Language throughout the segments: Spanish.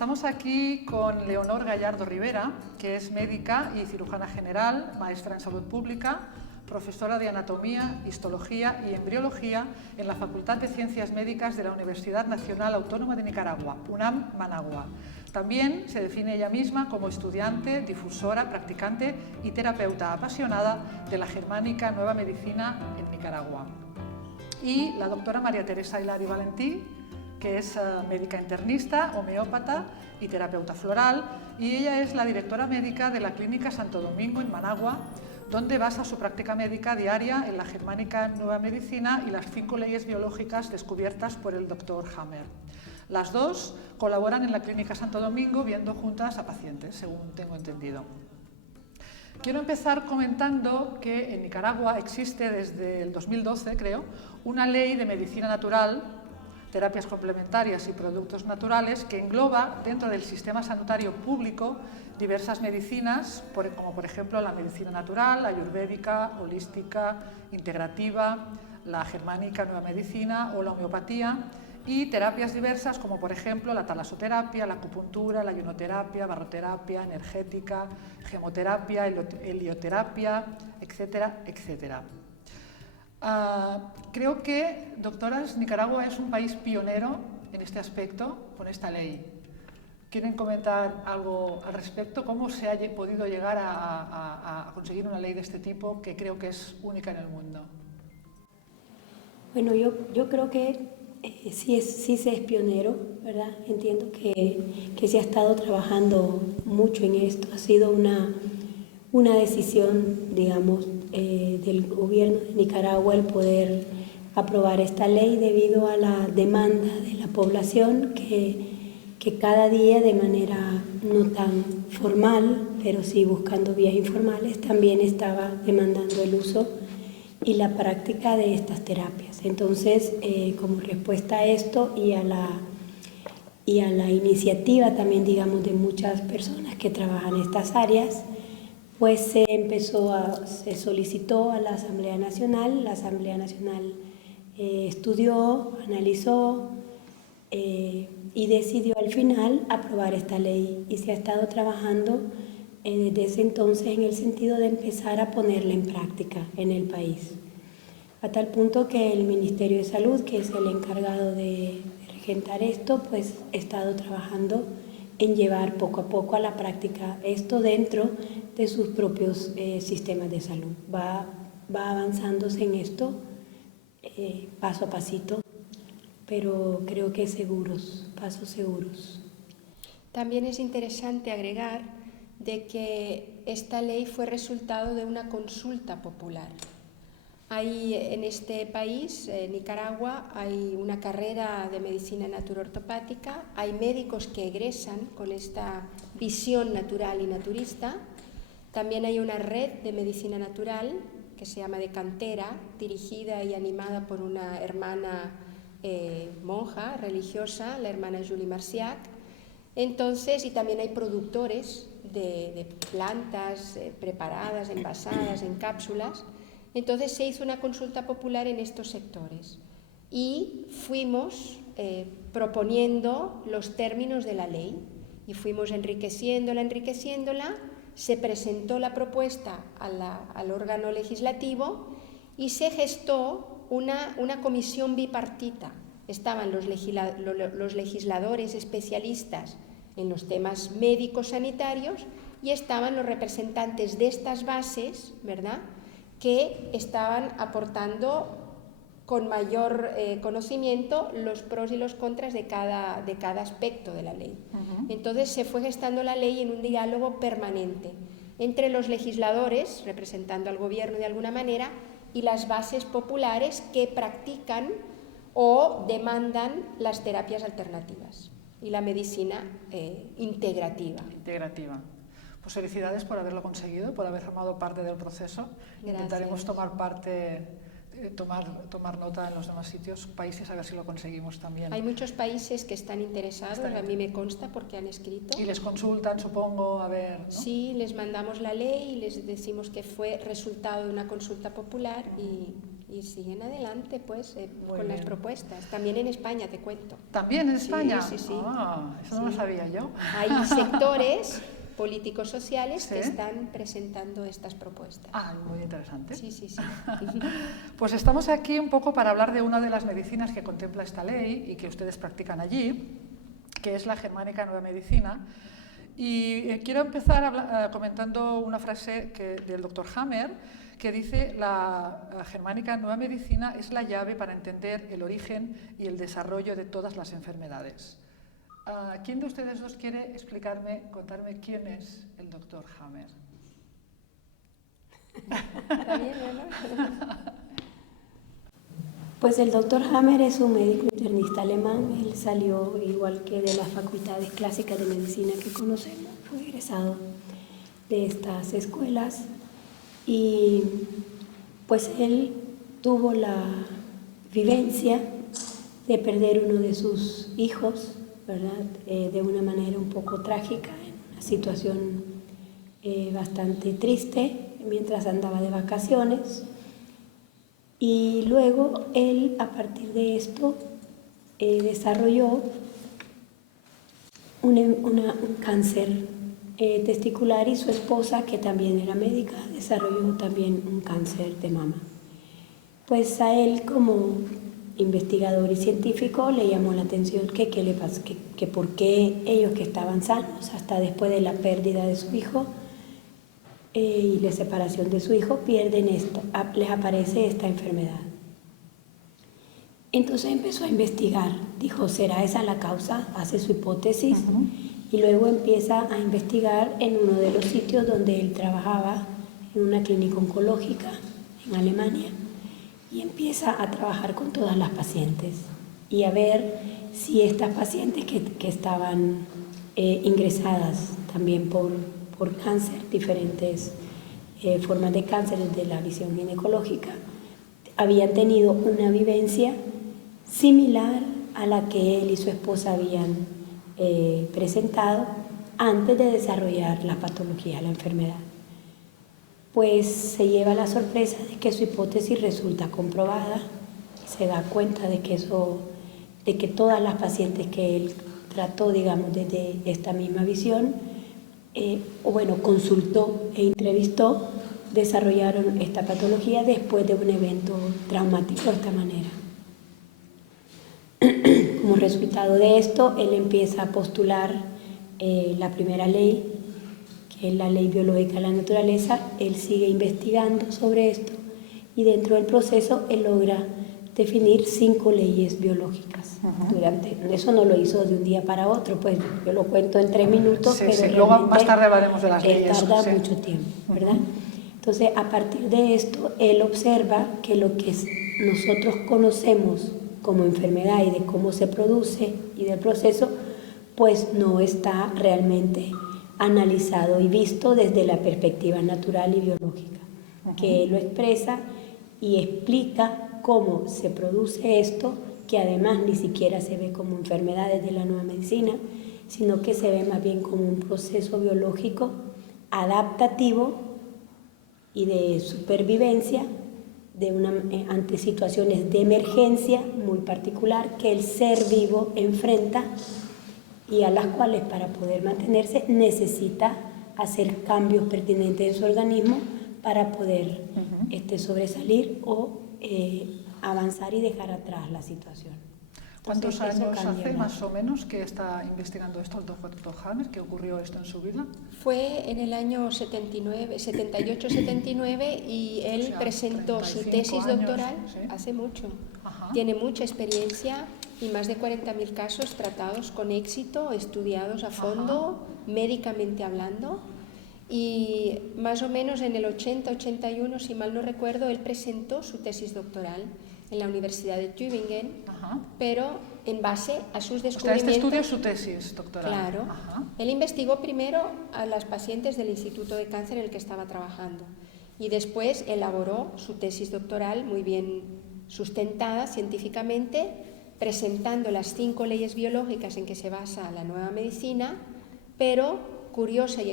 Estamos aquí con Leonor Gallardo Rivera, que es médica y cirujana general, maestra en salud pública, profesora de anatomía, histología y embriología en la Facultad de Ciencias Médicas de la Universidad Nacional Autónoma de Nicaragua, UNAM Managua. También se define ella misma como estudiante, difusora, practicante y terapeuta apasionada de la germánica nueva medicina en Nicaragua. Y la doctora María Teresa Hilari Valentí, que es médica internista, homeópata y terapeuta floral, y ella es la directora médica de la Clínica Santo Domingo en Managua, donde basa su práctica médica diaria en la germánica nueva medicina y las 5 leyes biológicas descubiertas por el Dr. Hammer. Las dos colaboran en la Clínica Santo Domingo viendo juntas a pacientes, según tengo entendido. Quiero empezar comentando que en Nicaragua existe desde el 2012, creo, una ley de medicina natural, terapias complementarias y productos naturales que engloba dentro del sistema sanitario público diversas medicinas, como por ejemplo la medicina natural, ayurvédica, holística, integrativa, la germánica nueva medicina o la homeopatía, y terapias diversas como por ejemplo la talasoterapia, la acupuntura, la ionoterapia, barroterapia, energética, gemoterapia, helioterapia, etcétera, etcétera. Creo que, doctoras, Nicaragua es un país pionero en este aspecto con esta ley. ¿Quieren comentar algo al respecto? ¿Cómo se ha podido llegar a conseguir una ley de este tipo que creo que es única en el mundo? Bueno, yo creo que sí se es pionero, ¿verdad? Entiendo que se ha estado trabajando mucho en esto. Ha sido una decisión, digamos, del gobierno de Nicaragua el poder aprobar esta ley debido a la demanda de la población que cada día de manera no tan formal, pero sí buscando vías informales, también estaba demandando el uso y la práctica de estas terapias. Entonces, como respuesta a esto y a la iniciativa también, digamos, de muchas personas que trabajan en estas áreas, pues se solicitó a la Asamblea Nacional. La Asamblea Nacional estudió, analizó y decidió al final aprobar esta ley, y se ha estado trabajando desde ese entonces en el sentido de empezar a ponerla en práctica en el país, a tal punto que el Ministerio de Salud, que es el encargado de regentar esto, pues ha estado trabajando en llevar poco a poco a la práctica esto dentro de sus propios sistemas de salud. Va avanzándose en esto paso a pasito, pero creo que pasos seguros. También es interesante agregar de que esta ley fue resultado de una consulta popular. Hay en este país, Nicaragua, hay una carrera de medicina naturoortopática, hay médicos que egresan con esta visión natural y naturista. También hay una red de medicina natural que se llama de cantera, dirigida y animada por una hermana monja religiosa, la hermana Julie Marciac. Entonces, y también hay productores de plantas preparadas, envasadas en cápsulas. Entonces se hizo una consulta popular en estos sectores y fuimos proponiendo los términos de la ley y fuimos enriqueciéndola. Se presentó la propuesta al órgano legislativo y se gestó una comisión bipartita. Estaban los legisladores especialistas en los temas médicos sanitarios y estaban los representantes de estas bases, ¿verdad?, que estaban aportando con mayor conocimiento los pros y los contras de cada aspecto de la ley. Entonces se fue gestando la ley en un diálogo permanente entre los legisladores, representando al gobierno de alguna manera, y las bases populares que practican o demandan las terapias alternativas y la medicina integrativa. Pues felicidades por haberlo conseguido, por haber formado parte del proceso. Gracias. Intentaremos tomar nota en los demás sitios, países, a ver si lo conseguimos también. Hay muchos países que están interesados, a mí me consta porque han escrito. Y les consultan, supongo, a ver, ¿no? Sí, les mandamos la ley y les decimos que fue resultado de una consulta popular y y siguen adelante pues con bien. las propuestas. También en España, te cuento. ¿También en España? Sí, sí, sí. Eso no lo Sí. sabía yo. Hay sectores políticos sociales Sí. que están presentando estas propuestas. Muy interesante. Sí, sí, sí. Pues estamos aquí un poco para hablar de una de las medicinas que contempla esta ley y que ustedes practican allí, que es la germánica nueva medicina. Y quiero empezar comentando una frase del doctor Hammer, que dice: la germánica nueva medicina es la llave para entender el origen y el desarrollo de todas las enfermedades. ¿Quién de ustedes dos quiere contarme quién es el doctor Hammer? ¿Está bien, Ana? Pues el doctor Hammer es un médico internista alemán. Él salió igual que de las facultades clásicas de medicina que conocemos, fue egresado de estas escuelas y pues él tuvo la vivencia de perder uno de sus hijos, ¿verdad? De una manera un poco trágica, en una situación bastante triste, mientras andaba de vacaciones. Y luego él, a partir de esto, desarrolló un cáncer testicular, y su esposa, que también era médica, desarrolló también un cáncer de mama. Pues a él, como investigador y científico, le llamó la atención qué le pasa, que por qué ellos, que estaban sanos hasta después de la pérdida de su hijo y la separación de su hijo, pierden esto, les aparece esta enfermedad. Entonces empezó a investigar, dijo, ¿será esa la causa? Hace su hipótesis. Y luego empieza a investigar en uno de los sitios donde él trabajaba, en una clínica oncológica en Alemania, y empieza a trabajar con todas las pacientes y a ver si estas pacientes que estaban ingresadas también por cáncer, diferentes formas de cáncer desde la visión ginecológica, habían tenido una vivencia similar a la que él y su esposa habían presentado antes de desarrollar la patología, la enfermedad. Pues se lleva la sorpresa de que su hipótesis resulta comprobada y se da cuenta de que todas las pacientes que él trató, digamos, desde esta misma visión, consultó e entrevistó, desarrollaron esta patología después de un evento traumático de esta manera. Como resultado de esto, él empieza a postular la primera ley, que es la ley biológica de la naturaleza. Él sigue investigando sobre esto y dentro del proceso él logra definir 5 leyes biológicas. Eso no lo hizo de un día para otro, pues yo lo cuento en 3 minutos, sí, pero sí. Luego más tarde hablaremos de las leyes. Tarda sí. mucho tiempo, ¿verdad? Entonces, a partir de esto, él observa que lo que nosotros conocemos como enfermedad y de cómo se produce y del proceso, pues no está realmente analizado y visto desde la perspectiva natural y biológica, que él lo expresa y explica cómo se produce esto, que además ni siquiera se ve como enfermedad desde la nueva medicina, sino que se ve más bien como un proceso biológico adaptativo y de supervivencia ante situaciones de emergencia muy particular que el ser vivo enfrenta y a las cuales, para poder mantenerse, necesita hacer cambios pertinentes en su organismo para poder sobresalir o avanzar y dejar atrás la situación. ¿Cuántos Entonces, años hace más o menos que está investigando esto el doctor Hammer, que ocurrió esto en su vida? Fue en el año 78-79 y él presentó su tesis doctoral hace mucho. Tiene mucha experiencia y más de 40.000 casos tratados con éxito, estudiados a fondo, médicamente hablando. Y más o menos en el 80-81, si mal no recuerdo, él presentó su tesis doctoral en la Universidad de Tübingen, pero en base a sus descubrimientos. Este estudio es su tesis doctoral. Claro. Él investigó primero a las pacientes del Instituto de Cáncer en el que estaba trabajando y después elaboró su tesis doctoral muy bien sustentada científicamente, presentando las 5 leyes biológicas en que se basa la nueva medicina, pero curiosa y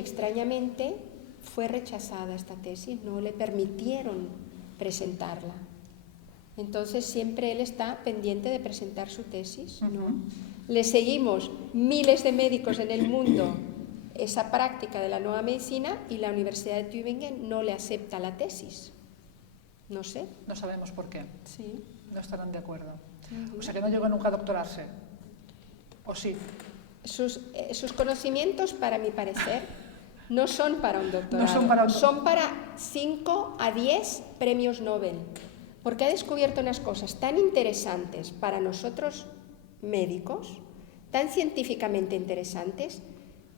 Entonces siempre él está pendiente de presentar su tesis, ¿no? Le seguimos miles de médicos en el mundo esa práctica de la nueva medicina y la Universidad de Tübingen no le acepta la tesis. No sé. No sabemos por qué. Sí. No estarán de acuerdo. O sea que no llegó nunca a doctorarse. ¿O sí? Sus conocimientos, para mi parecer, no son para un doctorado. No son para 5 a 10 premios Nobel. Porque ha descubierto unas cosas tan interesantes para nosotros médicos, tan científicamente interesantes,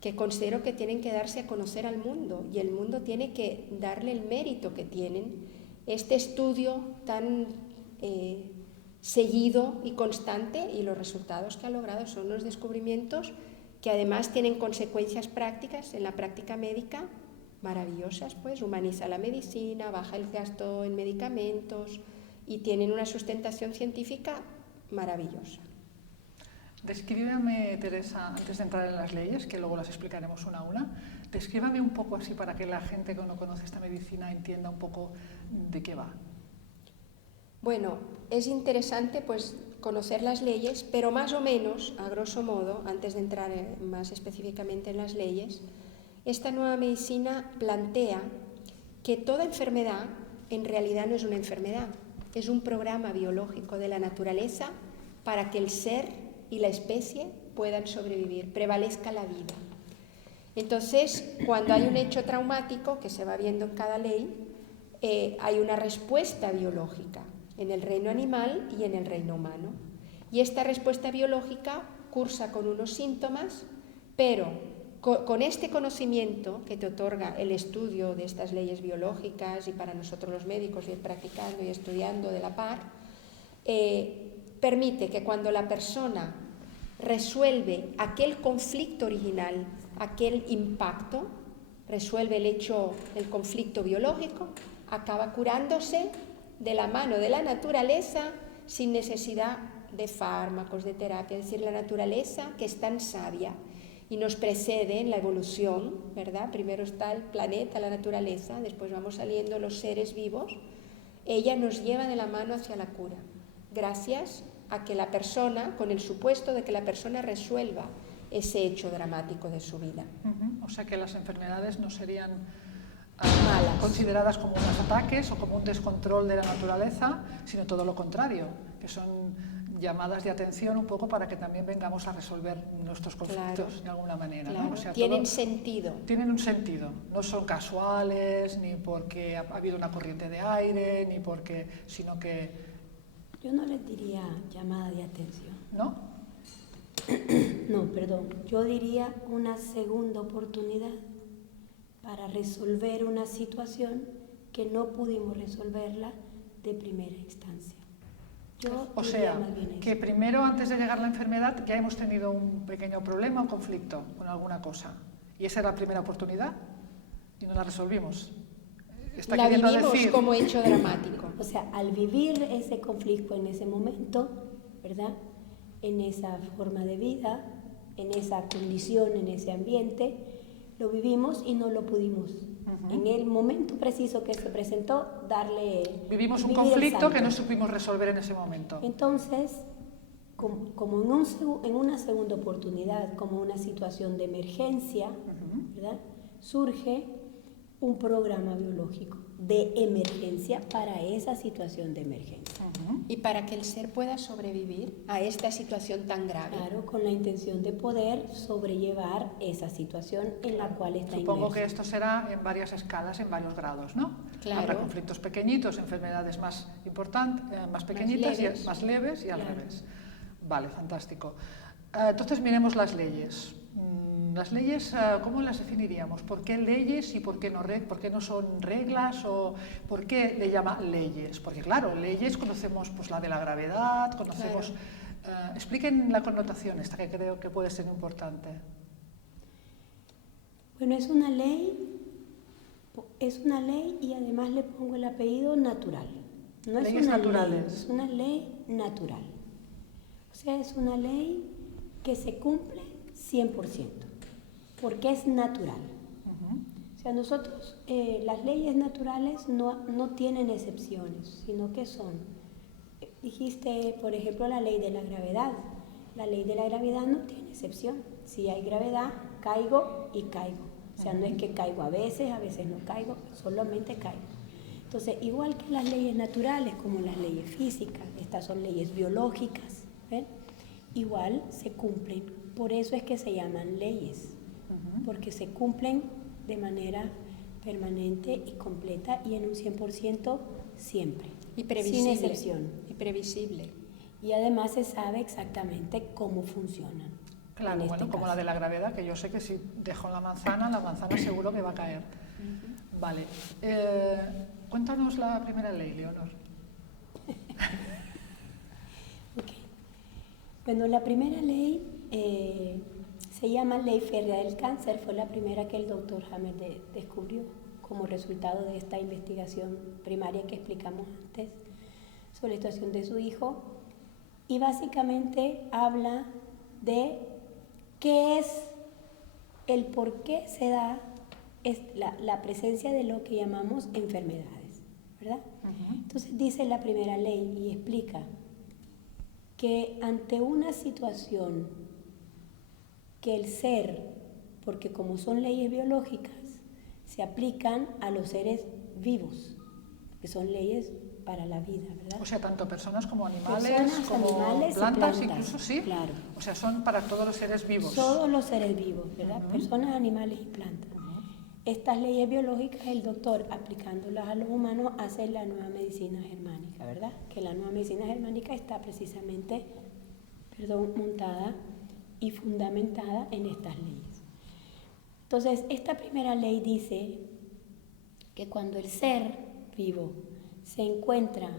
que considero que tienen que darse a conocer al mundo y el mundo tiene que darle el mérito que tienen. Este estudio tan seguido y constante, y los resultados que ha logrado son unos descubrimientos que además tienen consecuencias prácticas en la práctica médica maravillosas, pues humaniza la medicina, baja el gasto en medicamentos y tienen una sustentación científica maravillosa. Descríbame, Teresa, antes de entrar en las leyes, que luego las explicaremos una a una, descríbame un poco así para que la gente que no conoce esta medicina entienda un poco de qué va. Bueno, es interesante pues conocer las leyes, pero más o menos, a grosso modo, antes de entrar más específicamente en las leyes, esta nueva medicina plantea que toda enfermedad en realidad no es una enfermedad, es un programa biológico de la naturaleza para que el ser y la especie puedan sobrevivir, prevalezca la vida. Entonces, cuando hay un hecho traumático, que se va viendo en cada ley, hay una respuesta biológica en el reino animal y en el reino humano. Y esta respuesta biológica cursa con unos síntomas, pero con este conocimiento que te otorga el estudio de estas leyes biológicas y para nosotros los médicos ir practicando y estudiando de la par, permite que cuando la persona resuelve aquel conflicto original, aquel impacto, resuelve el conflicto biológico, acaba curándose de la mano de la naturaleza sin necesidad de fármacos, de terapia. Es decir, la naturaleza, que es tan sabia y nos precede en la evolución, ¿verdad? Primero está el planeta, la naturaleza, después vamos saliendo los seres vivos. Ella nos lleva de la mano hacia la cura, gracias a que la persona, con el supuesto de que la persona resuelva ese hecho dramático de su vida. O sea que las enfermedades no serían malas, consideradas como unos ataques o como un descontrol de la naturaleza, sino todo lo contrario, que son llamadas de atención un poco para que también vengamos a resolver nuestros conflictos de alguna manera. Claro. ¿no? O sea, Tienen sentido. Tienen un sentido, no son casuales, ni porque ha habido una corriente de aire, ni porque, sino que... Yo no les diría llamada de atención. ¿No? No, perdón. Yo diría una segunda oportunidad para resolver una situación que no pudimos resolverla de primera instancia. O sea, que primero, antes de llegar a la enfermedad, ya hemos tenido un pequeño problema, un conflicto con alguna cosa. Y esa era la primera oportunidad y no la resolvimos. La vivimos como hecho dramático. O sea, al vivir ese conflicto en ese momento, ¿verdad? En esa forma de vida, en esa condición, en ese ambiente, lo vivimos y no lo pudimos. En el momento preciso que se presentó, vivimos un conflicto que no supimos resolver en ese momento. Entonces, como en una segunda oportunidad, como una situación de emergencia, ¿verdad? Surge un programa biológico de emergencia para esa situación de emergencia. Y para que el ser pueda sobrevivir a esta situación tan grave. Claro, con la intención de poder sobrellevar esa situación en la cual está inmerso. Supongo que esto será en varias escalas, en varios grados, ¿no? Claro. Habrá conflictos pequeñitos, enfermedades más importantes, más pequeñitas, más leves y al revés. Vale, fantástico. Entonces miremos las leyes. Las leyes, ¿cómo las definiríamos? ¿Por qué leyes y por qué no son reglas? ¿O por qué le llama leyes? Porque claro, leyes conocemos pues, la de la gravedad, conocemos... Claro. Expliquen la connotación esta, que creo que puede ser importante. Bueno, es una ley y además le pongo el apellido natural. No es leyes una naturales. Ley, es una ley natural. O sea, es una ley que se cumple 100%. Porque es natural. O sea, nosotros, las leyes naturales no tienen excepciones, sino que son Dijiste, por ejemplo, la ley de la gravedad. La ley de la gravedad no tiene excepción. Si hay gravedad, caigo y caigo. O sea, no es que caigo a veces no caigo, solamente caigo. Entonces, igual que las leyes naturales, como las leyes físicas, estas son leyes biológicas, ¿ven? Igual se cumplen. Por eso es que se llaman leyes, porque se cumplen de manera permanente y completa y en un 100% siempre. Y previsible. Sin excepción. Y previsible. Y además se sabe exactamente cómo funcionan. Claro, bueno, como la de la gravedad, que yo sé que si dejo la manzana seguro que va a caer. Vale. Cuéntanos la primera ley, Leonor. Okay. Bueno, la primera ley se llama Ley Férrea del Cáncer. Fue la primera que el doctor Hammer descubrió como resultado de esta investigación primaria que explicamos antes sobre la situación de su hijo. Y básicamente habla de qué es el por qué se da la presencia de lo que llamamos enfermedades, ¿verdad? Entonces dice la primera ley y explica que ante una situación que el ser, porque como son leyes biológicas, se aplican a los seres vivos, que son leyes para la vida, ¿verdad? O sea, tanto personas como animales, Personas, animales plantas, y plantas, incluso, sí. Claro. O sea, son para todos los seres vivos. Todos los seres vivos, ¿verdad? Personas, animales y plantas. Estas leyes biológicas, el doctor, aplicándolas a los humanos, hace la nueva medicina germánica, ¿verdad? Que la nueva medicina germánica está precisamente, montada y fundamentada en estas leyes. Entonces, esta primera ley dice que cuando el ser vivo se encuentra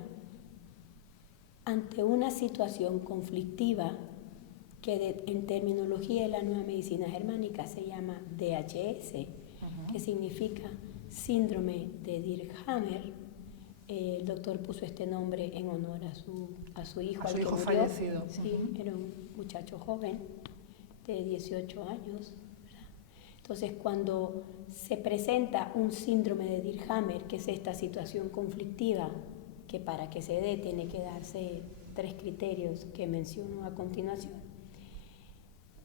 ante una situación conflictiva, que en terminología de la nueva medicina germánica se llama DHS, que significa síndrome de Dirkhammer. El doctor puso este nombre en honor a su hijo, a su hijo murió. Fallecido. Sí, era un muchacho joven de 18 años. ¿Verdad? Entonces, cuando se presenta un síndrome de Dirkhammer, que es esta situación conflictiva, que para que se dé tiene que darse 3 criterios que menciono a continuación,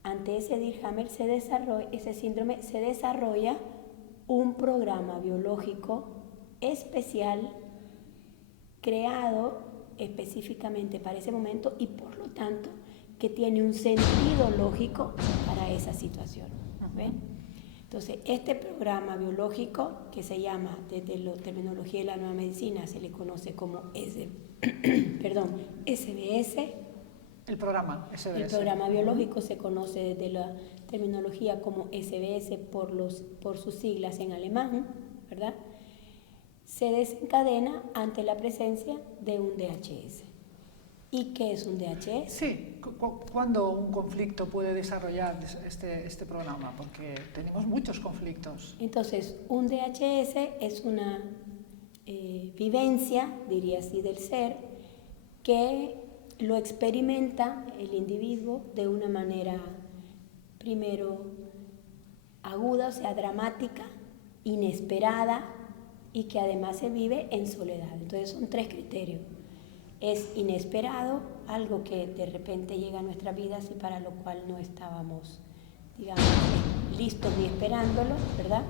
ante ese Dirkhammer ese síndrome se desarrolla un programa biológico especial creado específicamente para ese momento y por lo tanto que tiene un sentido lógico para esa situación. ¿Ven? Entonces, este programa biológico que se llama, desde la terminología de la nueva medicina, se le conoce como SBS. El programa SBS. El programa biológico se conoce desde la terminología como SBS por sus siglas en alemán, ¿verdad? Se desencadena ante la presencia de un DHS. ¿Y qué es un DHS? Sí, ¿cuándo un conflicto puede desarrollar este programa? Porque tenemos muchos conflictos. Entonces, un DHS es una vivencia, diría así, del ser, que lo experimenta el individuo de una manera, primero, aguda, o sea, dramática, inesperada, y que además se vive en soledad. Entonces son 3 criterios. Es inesperado, algo que de repente llega a nuestras vidas y para lo cual no estábamos, digamos, listos ni esperándolo, ¿verdad?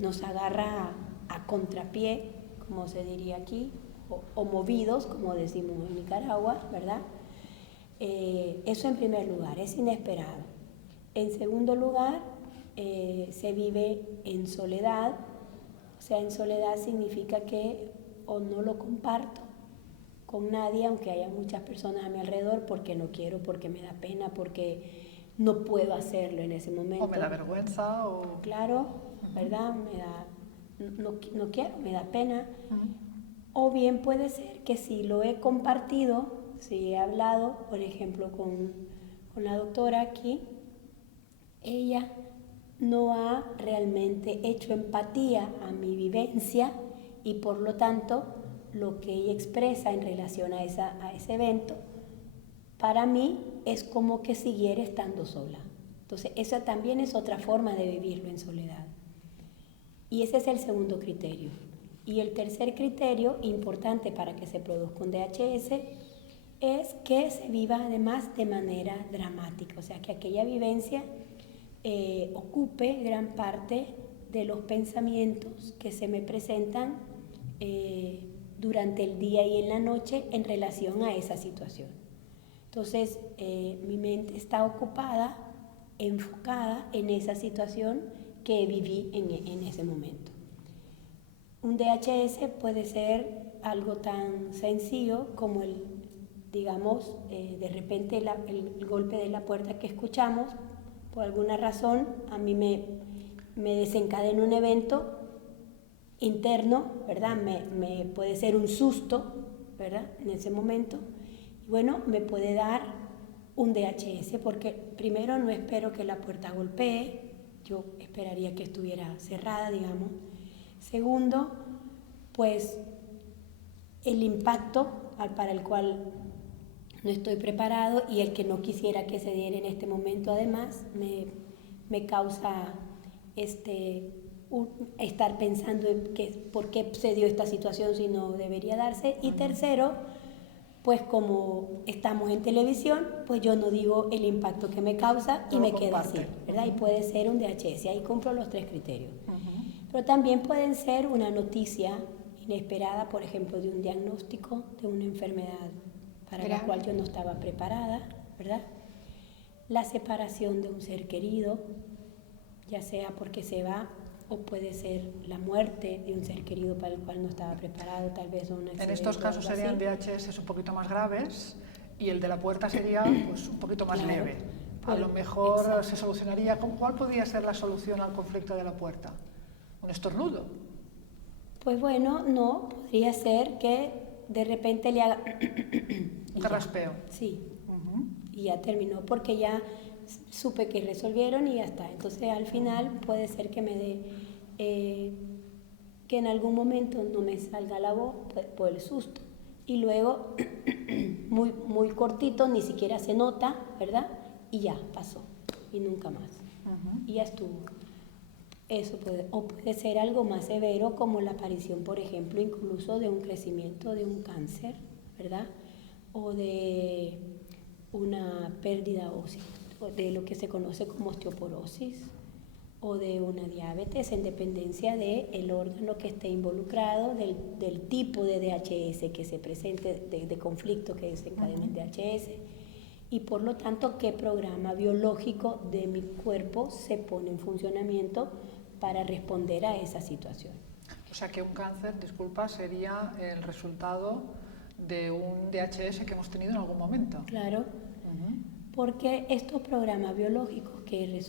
Nos agarra a contrapié, como se diría aquí, o movidos, como decimos en Nicaragua, ¿verdad? Eso en primer lugar, es inesperado. En segundo lugar, se vive en soledad. O sea, en soledad significa que o no lo comparto con nadie, aunque haya muchas personas a mi alrededor, porque no quiero, porque me da pena, porque no puedo hacerlo en ese momento. O me da vergüenza, o... Claro, ¿verdad? No quiero, me da pena. O bien puede ser que si lo he compartido, si he hablado, por ejemplo, con la doctora aquí, ella no ha realmente hecho empatía a mi vivencia y por lo tanto lo que ella expresa en relación a ese evento, para mí es como que siguiera estando sola. Entonces, esa también es otra forma de vivirlo en soledad. Y ese es el segundo criterio. Y el tercer criterio importante para que se produzca un DHS es que se viva además de manera dramática, o sea, que aquella vivencia ocupe gran parte de los pensamientos que se me presentan durante el día y en la noche en relación a esa situación. Entonces, mi mente está ocupada, enfocada en esa situación que viví en ese momento. Un DHS puede ser algo tan sencillo como digamos, de repente el golpe de la puerta que escuchamos, por alguna razón a mí me desencadena un evento interno, ¿verdad? Me puede ser un susto, ¿verdad? En ese momento. Y bueno, me puede dar un DHS porque primero no espero que la puerta golpee, yo esperaría que estuviera cerrada, digamos. Segundo, pues el impacto para el cual no estoy preparado y el que no quisiera que se diera en este momento, además, me causa estar pensando en por qué se dio esta situación si no debería darse. Y tercero, pues como estamos en televisión, pues yo no digo el impacto que me causa y me quedo así, ¿verdad? Y puede ser un DHS, ahí cumplo los 3 criterios. Pero también pueden ser una noticia inesperada, por ejemplo, de un diagnóstico de una enfermedad para la cual yo no estaba preparada, ¿verdad? La separación de un ser querido, ya sea porque se va o puede ser la muerte de un ser querido para el cual no estaba preparado, tal vez un accidente. En estos casos serían DHS un poquito más graves y el de la puerta sería pues, un poquito más leve. A lo mejor se solucionaría. ¿Cuál podría ser la solución al conflicto de la puerta? ¿Un estornudo? Pues bueno, no, podría ser que de repente le haga un carraspeo. Sí, y ya terminó porque ya supe que resolvieron y ya está. Entonces al final puede ser que me dé, que en algún momento no me salga la voz por el susto. Y luego, muy cortito, ni siquiera se nota, ¿verdad? Y ya pasó, y nunca más. Y ya estuvo. Eso puede ser algo más severo, como la aparición, por ejemplo, incluso de un crecimiento de un cáncer, ¿verdad? O de una pérdida ósea, de lo que se conoce como osteoporosis, o de una diabetes, en dependencia del órgano que esté involucrado, del tipo de DHS que se presente, de conflicto que desencadene el DHS, y por lo tanto qué programa biológico de mi cuerpo se pone en funcionamiento para responder a esa situación. O sea que un cáncer, disculpa, sería el resultado de un DHS que hemos tenido en algún momento. Claro, porque estos programas biológicos que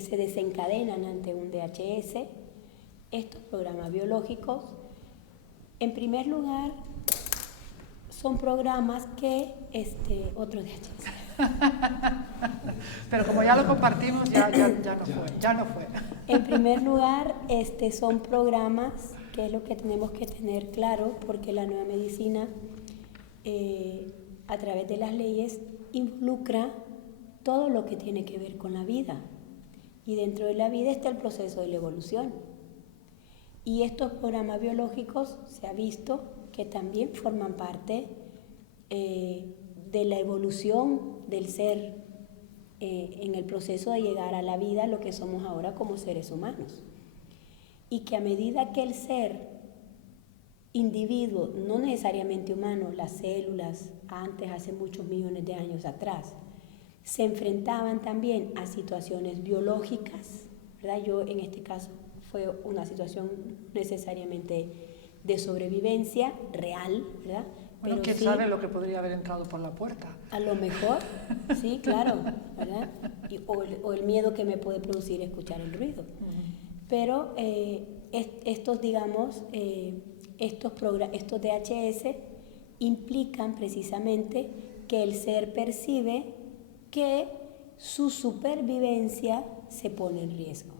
se desencadenan ante un DHS, estos programas biológicos, en primer lugar, son programas que otro DHS. Pero como ya lo compartimos, ya no fue. En primer lugar, son programas que es lo que tenemos que tener claro, porque la nueva medicina, a través de las leyes, involucra todo lo que tiene que ver con la vida. Y dentro de la vida está el proceso de la evolución. Y estos programas biológicos se ha visto que también forman parte de la evolución del ser en el proceso de llegar a la vida, lo que somos ahora como seres humanos. Y que a medida que el ser individuo, no necesariamente humano, las células antes, hace muchos millones de años atrás, se enfrentaban también a situaciones biológicas, ¿verdad? Yo en este caso fue una situación necesariamente de sobrevivencia real, ¿verdad? Bueno, pero quién sabe lo que podría haber entrado por la puerta. A lo mejor, sí, claro, ¿verdad? O el miedo que me puede producir escuchar el ruido. Pero estos DHS implican precisamente que el ser percibe que su supervivencia se pone en riesgo.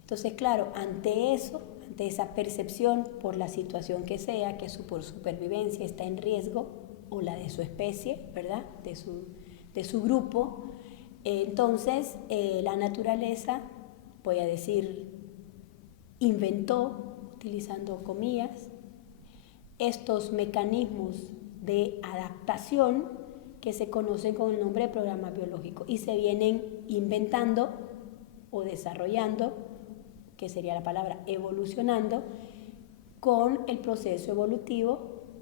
Entonces, claro, ante esa percepción por la situación que sea, que su supervivencia está en riesgo, o la de su especie, ¿verdad? De su grupo, entonces la naturaleza, voy a decir, inventó utilizando comillas, estos mecanismos de adaptación que se conocen con el nombre de programa biológico y se vienen inventando o desarrollando, que sería la palabra evolucionando, con el proceso evolutivo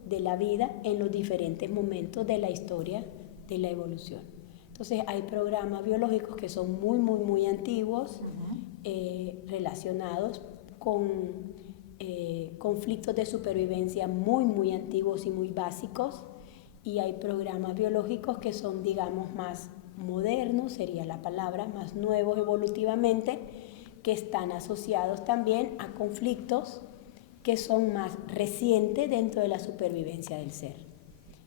de la vida en los diferentes momentos de la historia de la evolución. Entonces hay programas biológicos que son muy antiguos, relacionados con conflictos de supervivencia muy antiguos y muy básicos, y hay programas biológicos que son, digamos, más modernos, sería la palabra, más nuevos evolutivamente, que están asociados también a conflictos que son más recientes dentro de la supervivencia del ser.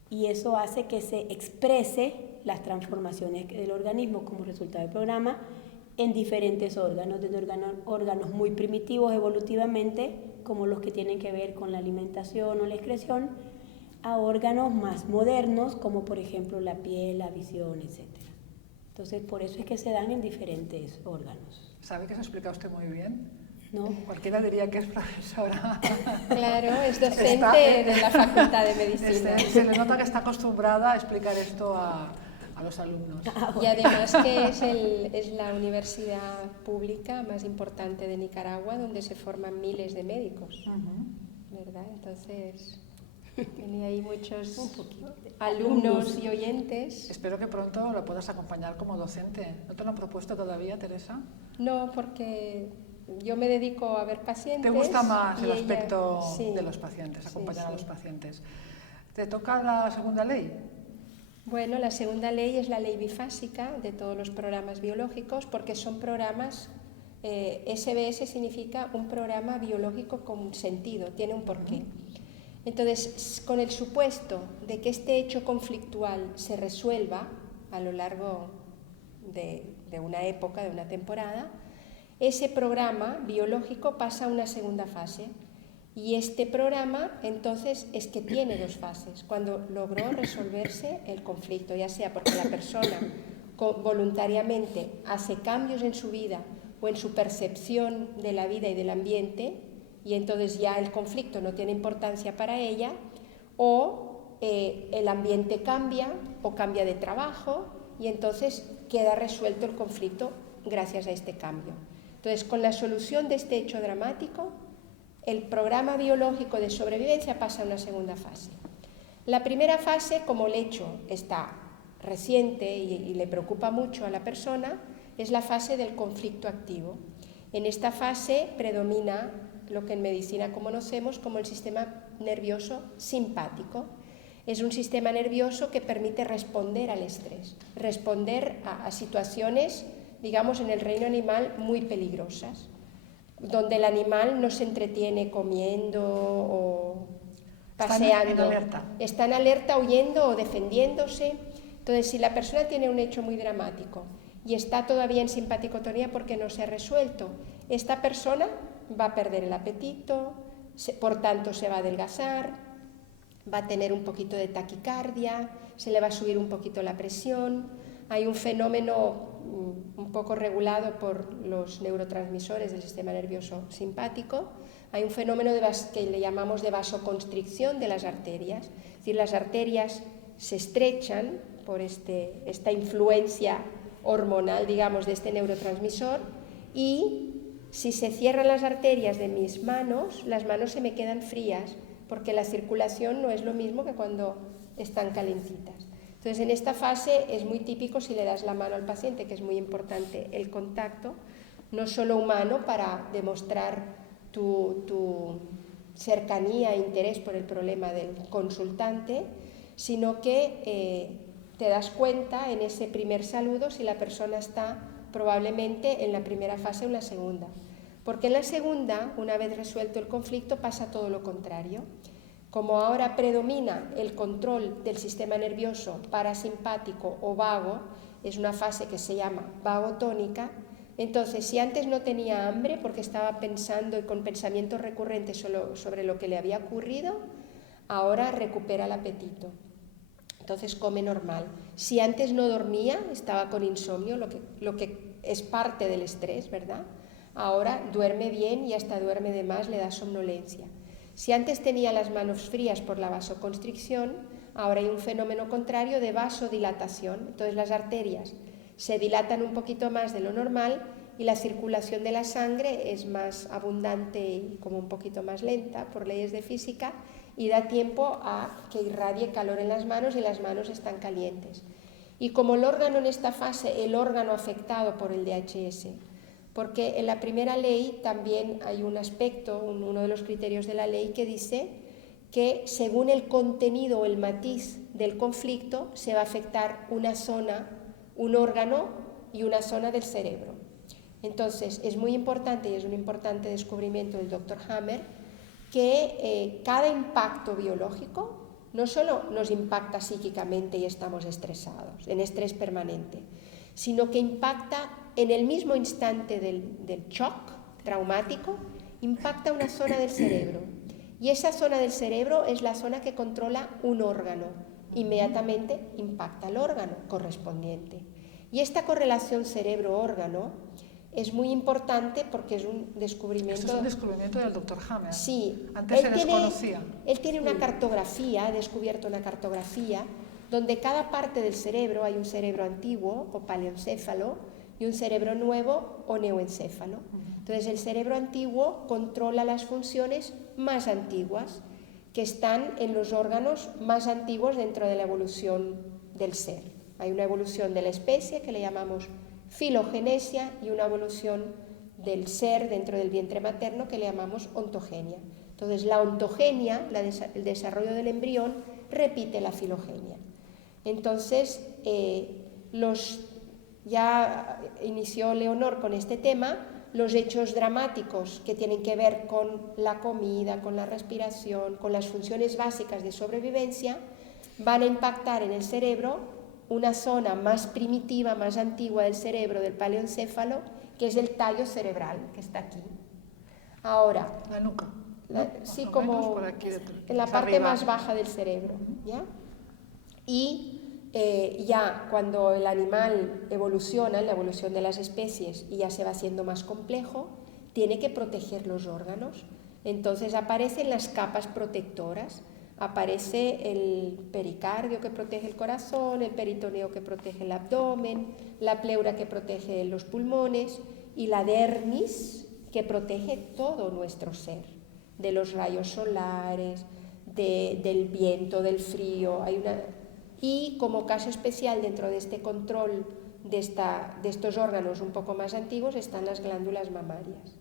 Y eso hace que se exprese las transformaciones del organismo como resultado del programa en diferentes órganos, desde órganos muy primitivos evolutivamente, como los que tienen que ver con la alimentación o la excreción, a órganos más modernos, como por ejemplo la piel, la visión, etc. Entonces, por eso es que se dan en diferentes órganos. ¿Sabe que se explica usted muy bien? ¿No? Cualquiera diría que es profesora. Claro, es docente de la Facultad de Medicina. Se le nota que está acostumbrada a explicar esto a los alumnos. Y además que es la universidad pública más importante de Nicaragua, donde se forman miles de médicos, ¿verdad? Entonces, tiene ahí muchos alumnos y oyentes. Espero que pronto lo puedas acompañar como docente. ¿No te lo han propuesto todavía, Teresa? No, porque yo me dedico a ver pacientes. ¿Te gusta más el ella, aspecto sí, de los pacientes, acompañar sí, a los pacientes? ¿Te toca la segunda ley? Bueno, la segunda ley es la ley bifásica de todos los programas biológicos, porque son programas, SBS significa un programa biológico con sentido, tiene un porqué. Entonces, con el supuesto de que este hecho conflictual se resuelva a lo largo de una época, de una temporada, ese programa biológico pasa a una segunda fase. Y este programa, entonces, es que tiene dos fases. Cuando logró resolverse el conflicto, ya sea porque la persona voluntariamente hace cambios en su vida o en su percepción de la vida y del ambiente, y entonces ya el conflicto no tiene importancia para ella, o el ambiente cambia o cambia de trabajo, y entonces queda resuelto el conflicto gracias a este cambio. Entonces, con la solución de este hecho dramático, el programa biológico de sobrevivencia pasa a una segunda fase. La primera fase, como el hecho está reciente y le preocupa mucho a la persona, es la fase del conflicto activo. En esta fase predomina lo que en medicina conocemos como el sistema nervioso simpático. Es un sistema nervioso que permite responder al estrés, responder a situaciones, digamos, en el reino animal muy peligrosas, donde el animal no se entretiene comiendo o paseando. Está en alerta. Está en alerta, huyendo o defendiéndose. Entonces, si la persona tiene un hecho muy dramático y está todavía en simpaticotonía porque no se ha resuelto, esta persona va a perder el apetito, por tanto se va a adelgazar, va a tener un poquito de taquicardia, se le va a subir un poquito la presión. Hay un fenómeno un poco regulado por los neurotransmisores del sistema nervioso simpático. Hay un fenómeno que le llamamos de vasoconstricción de las arterias. Es decir, las arterias se estrechan por esta influencia hormonal, digamos, de este neurotransmisor, y si se cierran las arterias de mis manos, las manos se me quedan frías, porque la circulación no es lo mismo que cuando están calentitas. Entonces, en esta fase es muy típico, si le das la mano al paciente, que es muy importante el contacto, no solo humano para demostrar tu cercanía e interés por el problema del consultante, sino que te das cuenta en ese primer saludo si la persona está probablemente en la primera fase o en la segunda. Porque en la segunda, una vez resuelto el conflicto, pasa todo lo contrario. Como ahora predomina el control del sistema nervioso parasimpático o vago, es una fase que se llama vagotónica, entonces si antes no tenía hambre porque estaba pensando y con pensamientos recurrentes sobre lo que le había ocurrido, ahora recupera el apetito. Entonces come normal. Si antes no dormía, estaba con insomnio, lo que es parte del estrés, ¿verdad? ahora duerme bien y hasta duerme de más, le da somnolencia. Si antes tenía las manos frías por la vasoconstricción, ahora hay un fenómeno contrario de vasodilatación. Entonces las arterias se dilatan un poquito más de lo normal y la circulación de la sangre es más abundante y como un poquito más lenta por leyes de física y da tiempo a que irradie calor en las manos y las manos están calientes. Y como el órgano en esta fase, el órgano afectado por el DHS, porque en la primera ley también hay un aspecto, uno de los criterios de la ley que dice que según el contenido o el matiz del conflicto se va a afectar una zona, un órgano y una zona del cerebro. Entonces es muy importante y es un importante descubrimiento del Dr. Hammer que cada impacto biológico no solo nos impacta psíquicamente y estamos estresados, en estrés permanente, sino que impacta en el mismo instante del shock traumático, impacta una zona del cerebro. Y esa zona del cerebro es la zona que controla un órgano. Inmediatamente impacta el órgano correspondiente. Y esta correlación cerebro-órgano es muy importante porque es un descubrimiento... Esto es un descubrimiento del Dr. Hammer. Sí. Antes se desconocía. Él tiene una cartografía, ha descubierto una cartografía donde cada parte del cerebro, hay un cerebro antiguo o paleoencéfalo y un cerebro nuevo o neoencéfalo. Entonces el cerebro antiguo controla las funciones más antiguas que están en los órganos más antiguos dentro de la evolución del ser. Hay una evolución de la especie que le llamamos filogenesia y una evolución del ser dentro del vientre materno que le llamamos ontogenia. Entonces la ontogenia, el desarrollo del embrión, repite la filogenia. Entonces ya inició Leonor con este tema, los hechos dramáticos que tienen que ver con la comida, con la respiración, con las funciones básicas de sobrevivencia, van a impactar en el cerebro una zona más primitiva, más antigua del cerebro, del paleoencéfalo, que es el tallo cerebral, que está aquí. Ahora, la nuca. Sí, como en la parte más baja del cerebro, ¿ya? Y ya cuando el animal evoluciona, la evolución de las especies, y ya se va haciendo más complejo, tiene que proteger los órganos. Entonces aparecen las capas protectoras, aparece el pericardio que protege el corazón, el peritoneo que protege el abdomen, la pleura que protege los pulmones y la dermis que protege todo nuestro ser, de los rayos solares, del viento, del frío. Y como caso especial dentro de este control de estos órganos un poco más antiguos están las glándulas mamarias.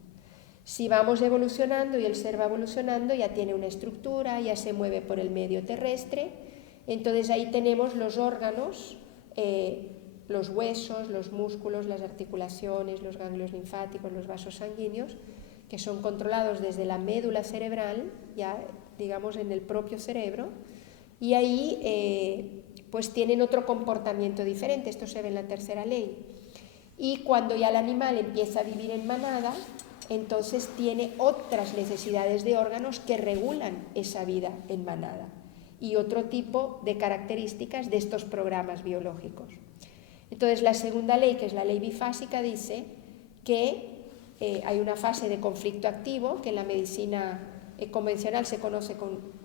Si vamos evolucionando y el ser va evolucionando, ya tiene una estructura, ya se mueve por el medio terrestre, entonces ahí tenemos los órganos, los huesos, los músculos, las articulaciones, los ganglios linfáticos, los vasos sanguíneos, que son controlados desde la médula cerebral, ya digamos en el propio cerebro, y ahí pues tienen otro comportamiento diferente, esto se ve en la tercera ley. Y cuando ya el animal empieza a vivir en manada, entonces tiene otras necesidades de órganos que regulan esa vida en manada y otro tipo de características de estos programas biológicos. Entonces la segunda ley, que es la ley bifásica, dice que hay una fase de conflicto activo que en la medicina convencional se conoce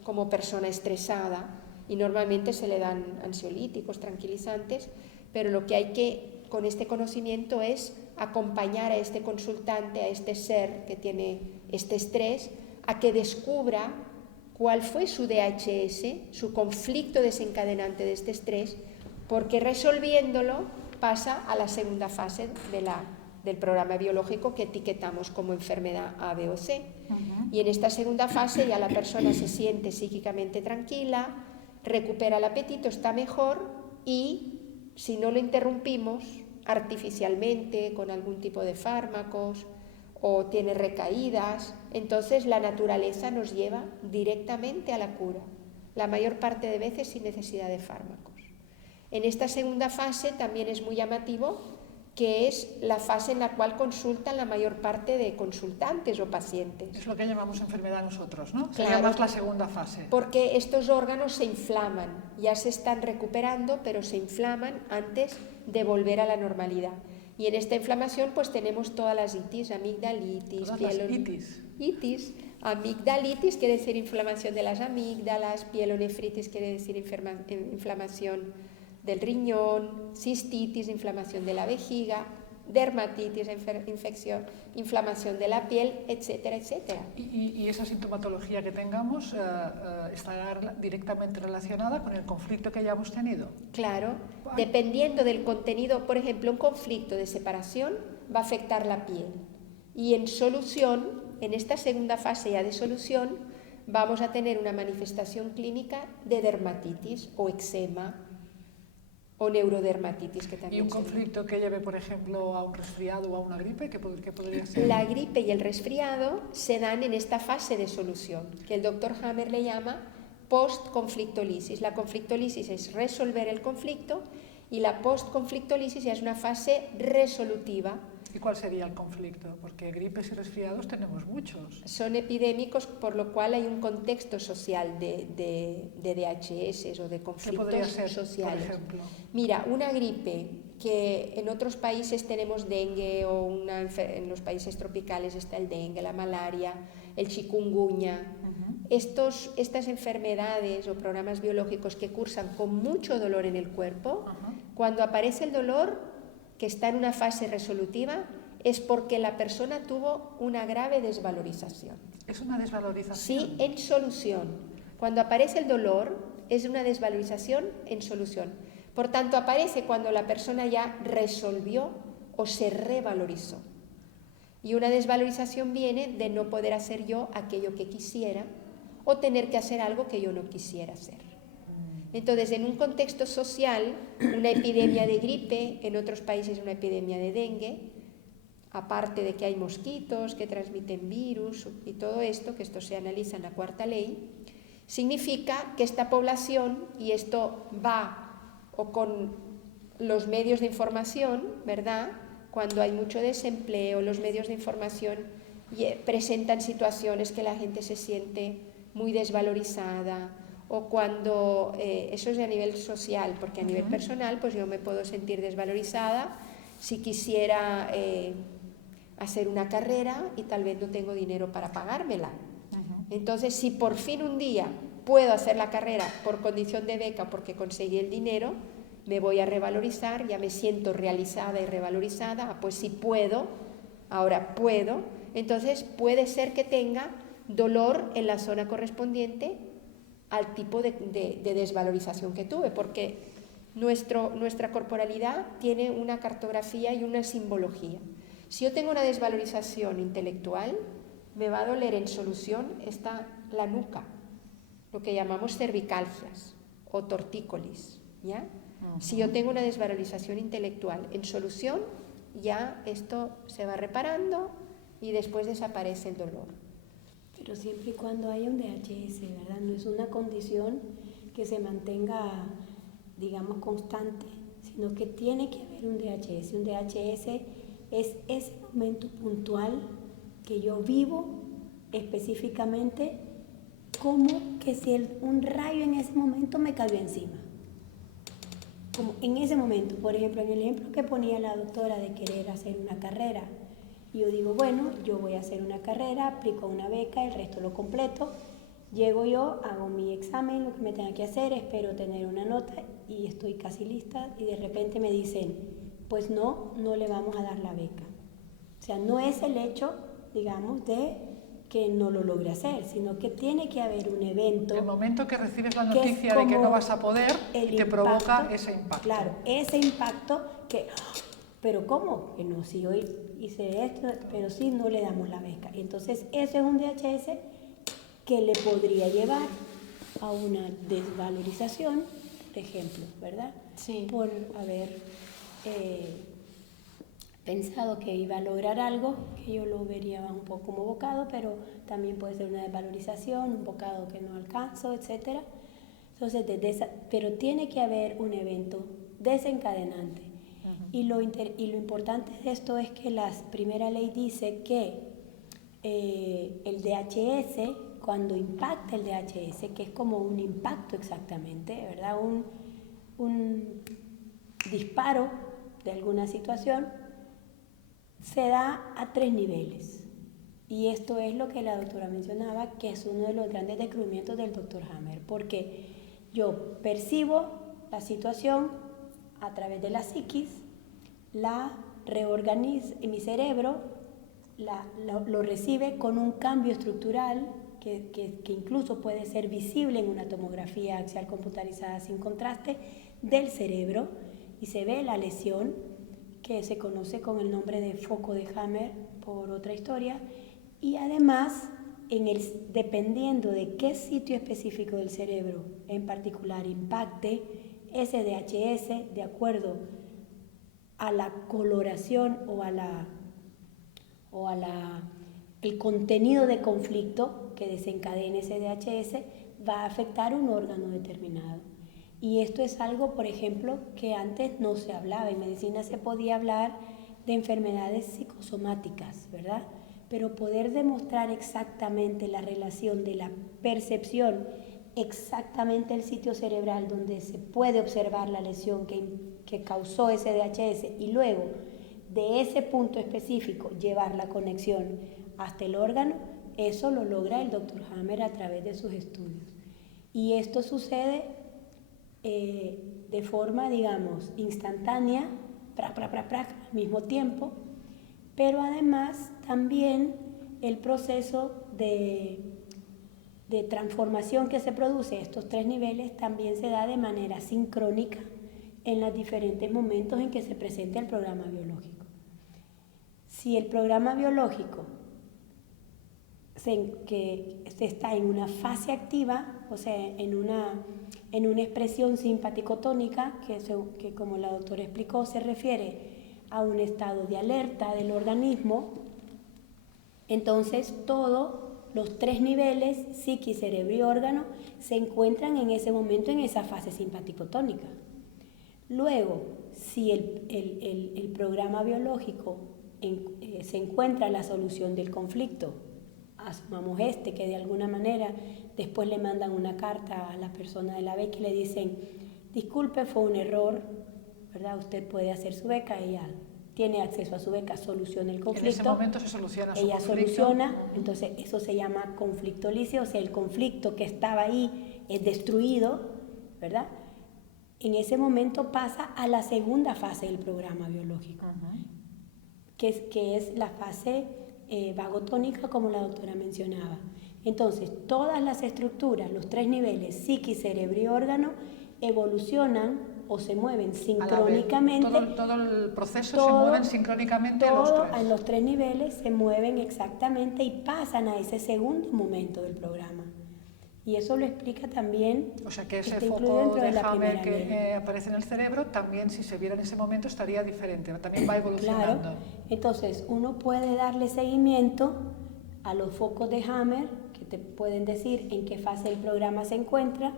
como persona estresada y normalmente se le dan ansiolíticos, tranquilizantes, pero lo que hay que con este conocimiento es acompañar a este consultante, a este ser que tiene este estrés, a que descubra cuál fue su DHS, su conflicto desencadenante de este estrés, porque resolviéndolo pasa a la segunda fase del programa biológico que etiquetamos como enfermedad A, B o C. Y en esta segunda fase ya la persona se siente psíquicamente tranquila, recupera el apetito, está mejor y si no lo interrumpimos artificialmente con algún tipo de fármacos o tiene recaídas, entonces la naturaleza nos lleva directamente a la cura, la mayor parte de veces sin necesidad de fármacos. En esta segunda fase también es muy llamativo que es la fase en la cual consultan la mayor parte de consultantes o pacientes. Es lo que llamamos enfermedad nosotros, ¿no? Claro, sería más la segunda fase. Porque estos órganos se inflaman, ya se están recuperando, pero se inflaman antes de volver a la normalidad. Y en esta inflamación pues tenemos todas las itis, amigdalitis, itis, amigdalitis quiere decir inflamación de las amígdalas, pielonefritis quiere decir inflamación del riñón, cistitis, inflamación de la vejiga, dermatitis, inflamación de la piel, etcétera, etcétera. ¿Y esa sintomatología que tengamos estará directamente relacionada con el conflicto que hayamos tenido? Claro, dependiendo del contenido, por ejemplo, un conflicto de separación va a afectar la piel y en solución, en esta segunda fase ya de solución, vamos a tener una manifestación clínica de dermatitis o eczema o neurodermatitis, que también. ¿Y un conflicto que lleve, por ejemplo, a un resfriado o a una gripe? ¿Qué podría ser? La gripe y el resfriado se dan en esta fase de solución, que el doctor Hammer le llama post-conflictolisis. La conflictolisis es resolver el conflicto y la post-conflictolisis ya es una fase resolutiva. ¿Y cuál sería el conflicto? Porque gripes y resfriados tenemos muchos. Son epidémicos, por lo cual hay un contexto social de DHS o de conflictos ¿Qué podría ser, sociales. por ejemplo? Mira, una gripe que en otros países tenemos dengue o en los países tropicales está el dengue, la malaria, el chikungunya. Estas enfermedades o programas biológicos que cursan con mucho dolor en el cuerpo, cuando aparece el dolor que está en una fase resolutiva, es porque la persona tuvo una grave desvalorización. ¿Es una desvalorización? Sí, en solución. Cuando aparece el dolor, es una desvalorización en solución. Por tanto, aparece cuando la persona ya resolvió o se revalorizó. Y una desvalorización viene de no poder hacer yo aquello que quisiera o tener que hacer algo que yo no quisiera hacer. Entonces, en un contexto social, una epidemia de gripe, en otros países una epidemia de dengue, aparte de que hay mosquitos que transmiten virus y todo esto, que esto se analiza en la cuarta ley, significa que esta población, y esto va o con los medios de información, ¿verdad? Cuando hay mucho desempleo, los medios de información presentan situaciones que la gente se siente muy desvalorizada, o cuando, eso es a nivel social, porque a nivel personal pues yo me puedo sentir desvalorizada si quisiera hacer una carrera y tal vez no tengo dinero para pagármela. Entonces, si por fin un día puedo hacer la carrera por condición de beca porque conseguí el dinero, me voy a revalorizar, ya me siento realizada y revalorizada, pues si puedo, ahora puedo, entonces puede ser que tenga dolor en la zona correspondiente al tipo de desvalorización que tuve, porque nuestra corporalidad tiene una cartografía y una simbología. Si yo tengo una desvalorización intelectual, me va a doler en solución la nuca, lo que llamamos cervicalgias o tortícolis, ¿ya? Si yo tengo una desvalorización intelectual en solución, ya esto se va reparando y después desaparece el dolor. Pero siempre y cuando haya un DHS, ¿verdad? No es una condición que se mantenga, digamos, constante, sino que tiene que haber un DHS. Un DHS es ese momento puntual que yo vivo específicamente, como que si un rayo en ese momento me cayó encima. Como en ese momento, por ejemplo, en el ejemplo que ponía la doctora de querer hacer una carrera, yo digo, bueno, yo voy a hacer una carrera, aplico una beca, el resto lo completo, llego yo, hago mi examen, lo que me tenga que hacer, espero tener una nota y estoy casi lista y de repente me dicen, pues no le vamos a dar la beca. O sea, no es el hecho, digamos, de que no lo logre hacer, sino que tiene que haber un evento. El momento que recibes la noticia de que no vas a poder y te provoca ese impacto. Claro, ese impacto que, pero ¿cómo? Que no, si hoy hice esto, pero sí no le damos la beca. Entonces, eso es un DHS que le podría llevar a una desvalorización, por ejemplo, ¿verdad? Sí. Por haber pensado que iba a lograr algo, que yo lo vería un poco como bocado, pero también puede ser una desvalorización, un bocado que no alcanzo, etc. Entonces, pero tiene que haber un evento desencadenante. Y lo importante de esto es que la primera ley dice que el DHS, cuando impacta el DHS, que es como un impacto exactamente, ¿verdad? Un disparo de alguna situación, se da a 3 niveles. Y esto es lo que la doctora mencionaba, que es uno de los grandes descubrimientos del doctor Hammer, porque yo percibo la situación a través de la psiquis, la reorganizo en mi cerebro, lo recibe con un cambio estructural que incluso puede ser visible en una tomografía axial computarizada sin contraste del cerebro, y se ve la lesión que se conoce con el nombre de foco de Hammer por otra historia, y además dependiendo de qué sitio específico del cerebro en particular impacte ese DHS de acuerdo a la coloración o el contenido de conflicto que desencadene ese DHS, va a afectar un órgano determinado. Y esto es algo, por ejemplo, que antes no se hablaba. En medicina se podía hablar de enfermedades psicosomáticas, ¿verdad? Pero poder demostrar exactamente la relación de la percepción, exactamente el sitio cerebral donde se puede observar la lesión que causó ese DHS, y luego de ese punto específico llevar la conexión hasta el órgano, eso lo logra el Dr. Hammer a través de sus estudios. Y esto sucede de forma, digamos, instantánea, al mismo tiempo, pero además también el proceso de transformación que se produce en estos 3 niveles también se da de manera sincrónica en los diferentes momentos en que se presenta el programa biológico. Si el programa biológico que está en una fase activa, o sea, en una expresión simpaticotónica, que como la doctora explicó, se refiere a un estado de alerta del organismo, entonces todos los 3 niveles, psiquis, cerebro y órgano, se encuentran en ese momento en esa fase simpaticotónica. Luego, si el programa biológico se encuentra la solución del conflicto, asumamos que de alguna manera después le mandan una carta a la persona de la beca y le dicen, disculpe, fue un error, ¿verdad? Usted puede hacer su beca, ella tiene acceso a su beca, soluciona el conflicto. En ese momento se soluciona su ella conflicto. Soluciona, entonces eso se llama conflicto lícito, o sea, el conflicto que estaba ahí es destruido, ¿verdad? En ese momento pasa a la segunda fase del programa biológico, que es la fase vagotónica, como la doctora mencionaba. Entonces, todas las estructuras, los 3 niveles, psiquis, cerebro y órgano, evolucionan o se mueven sincrónicamente. Todo el proceso se mueve sincrónicamente en los 3 niveles se mueven exactamente y pasan a ese segundo momento del programa. Y eso lo explica también. O sea que ese foco de Hammer que aparece en el cerebro, también si se viera en ese momento estaría diferente, también va evolucionando. Claro, entonces uno puede darle seguimiento a los focos de Hammer, que te pueden decir en qué fase del programa se encuentra,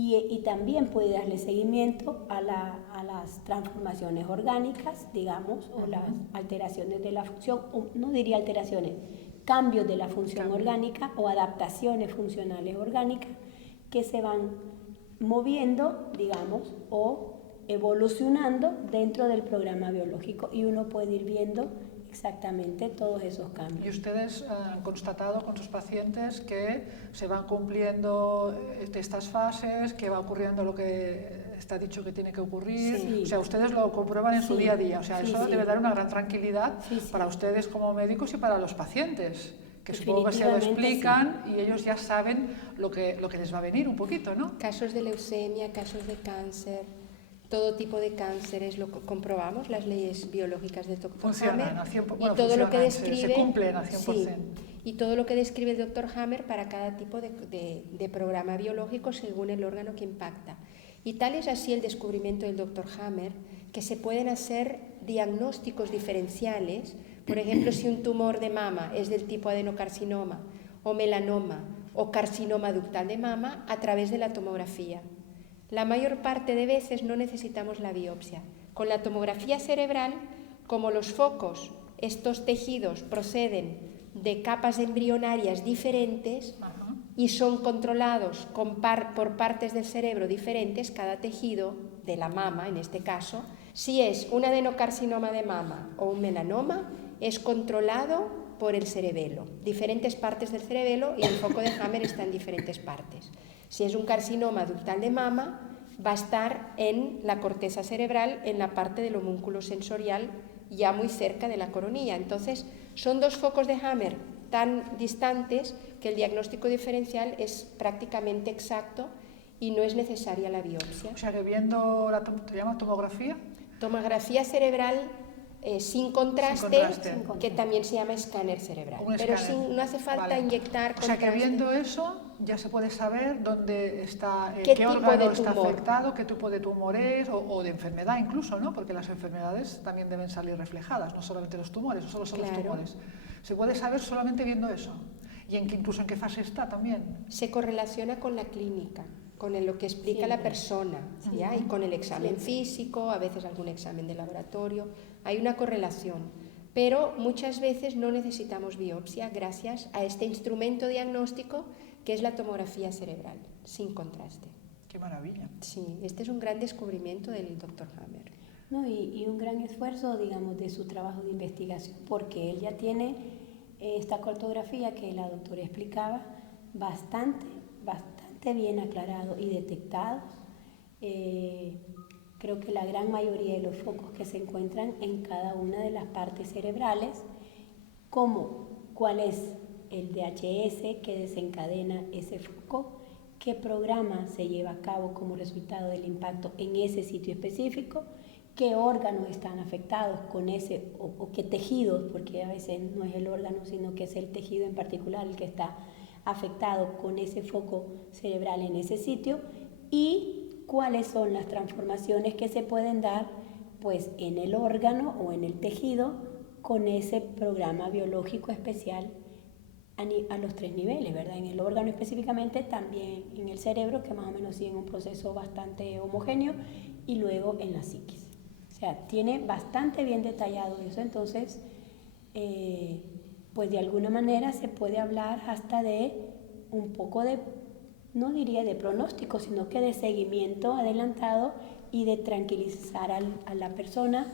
y también puede darle seguimiento a las transformaciones orgánicas, digamos, o las alteraciones de la función, o no diría alteraciones, cambios de la función orgánica o adaptaciones funcionales orgánicas que se van moviendo, digamos, o evolucionando dentro del programa biológico, y uno puede ir viendo exactamente todos esos cambios. ¿Y ustedes han constatado con sus pacientes que se van cumpliendo estas fases, que va ocurriendo lo que está dicho que tiene que ocurrir? Sí. O sea, ustedes lo comprueban en su día a día. O sea, eso debe dar una gran tranquilidad para ustedes como médicos y para los pacientes, que supongo que se lo explican y ellos ya saben lo que les va a venir un poquito, ¿no? Casos de leucemia, casos de cáncer, todo tipo de cánceres, lo comprobamos, las leyes biológicas del Dr. Funcionan Hammer, al 100%, y todo lo que describe, se cumplen al 100%. Sí, y todo lo que describe el Dr. Hammer para cada tipo de programa biológico según el órgano que impacta. Y tal es así el descubrimiento del Dr. Hammer, que se pueden hacer diagnósticos diferenciales. Por ejemplo, si un tumor de mama es del tipo adenocarcinoma o melanoma o carcinoma ductal de mama, a través de la tomografía. La mayor parte de veces no necesitamos la biopsia. Con la tomografía cerebral, como los focos, estos tejidos proceden de capas embrionarias diferentes y son controlados por partes del cerebro diferentes, cada tejido de la mama en este caso, Si es un adenocarcinoma de mama o un melanoma, es controlado por el cerebelo, diferentes partes del cerebelo, y el foco de Hammer está en diferentes partes. Si es un carcinoma ductal de mama, va a estar en la corteza cerebral, en la parte del homúnculo sensorial, ya muy cerca de la coronilla. Entonces, son dos focos de Hammer tan distantes que el diagnóstico diferencial es prácticamente exacto y no es necesaria la biopsia. O sea, que viendo ¿te llama tomografía? Tomografía cerebral sin contraste, que también se llama escáner cerebral. Pero no hace falta inyectar contraste. O sea, que viendo eso ya se puede saber dónde está, qué órgano está afectado, qué tipo de tumor es, o de enfermedad incluso, ¿no? Porque las enfermedades también deben salir reflejadas, no solamente los tumores, no solo son los tumores. Se puede saber solamente viendo eso. Y incluso en qué fase está también. Se correlaciona con la clínica, con lo que explica la persona, ¿sí? Y con el examen físico, a veces algún examen de laboratorio. Hay una correlación, pero muchas veces no necesitamos biopsia gracias a este instrumento diagnóstico que es la tomografía cerebral, sin contraste. ¡Qué maravilla! Sí, este es un gran descubrimiento del Dr. Hammer. No, y un gran esfuerzo, digamos, de su trabajo de investigación, porque él ya tiene esta cartografía que la doctora explicaba bastante bien aclarado y detectado. Creo que la gran mayoría de los focos que se encuentran en cada una de las partes cerebrales, como cuál es el DHS que desencadena ese foco, qué programa se lleva a cabo como resultado del impacto en ese sitio específico, qué órganos están afectados con ese, o qué tejidos, porque a veces no es el órgano, sino que es el tejido en particular el que está afectado con ese foco cerebral en ese sitio, y cuáles son las transformaciones que se pueden dar pues en el órgano o en el tejido con ese programa biológico especial a los 3 niveles, ¿verdad? En el órgano específicamente, también en el cerebro, que más o menos sigue un proceso bastante homogéneo, y luego en la psiquis. O sea, tiene bastante bien detallado eso. Entonces, pues de alguna manera se puede hablar hasta de un poco de, no diría de pronóstico, sino que de seguimiento adelantado y de tranquilizar a la persona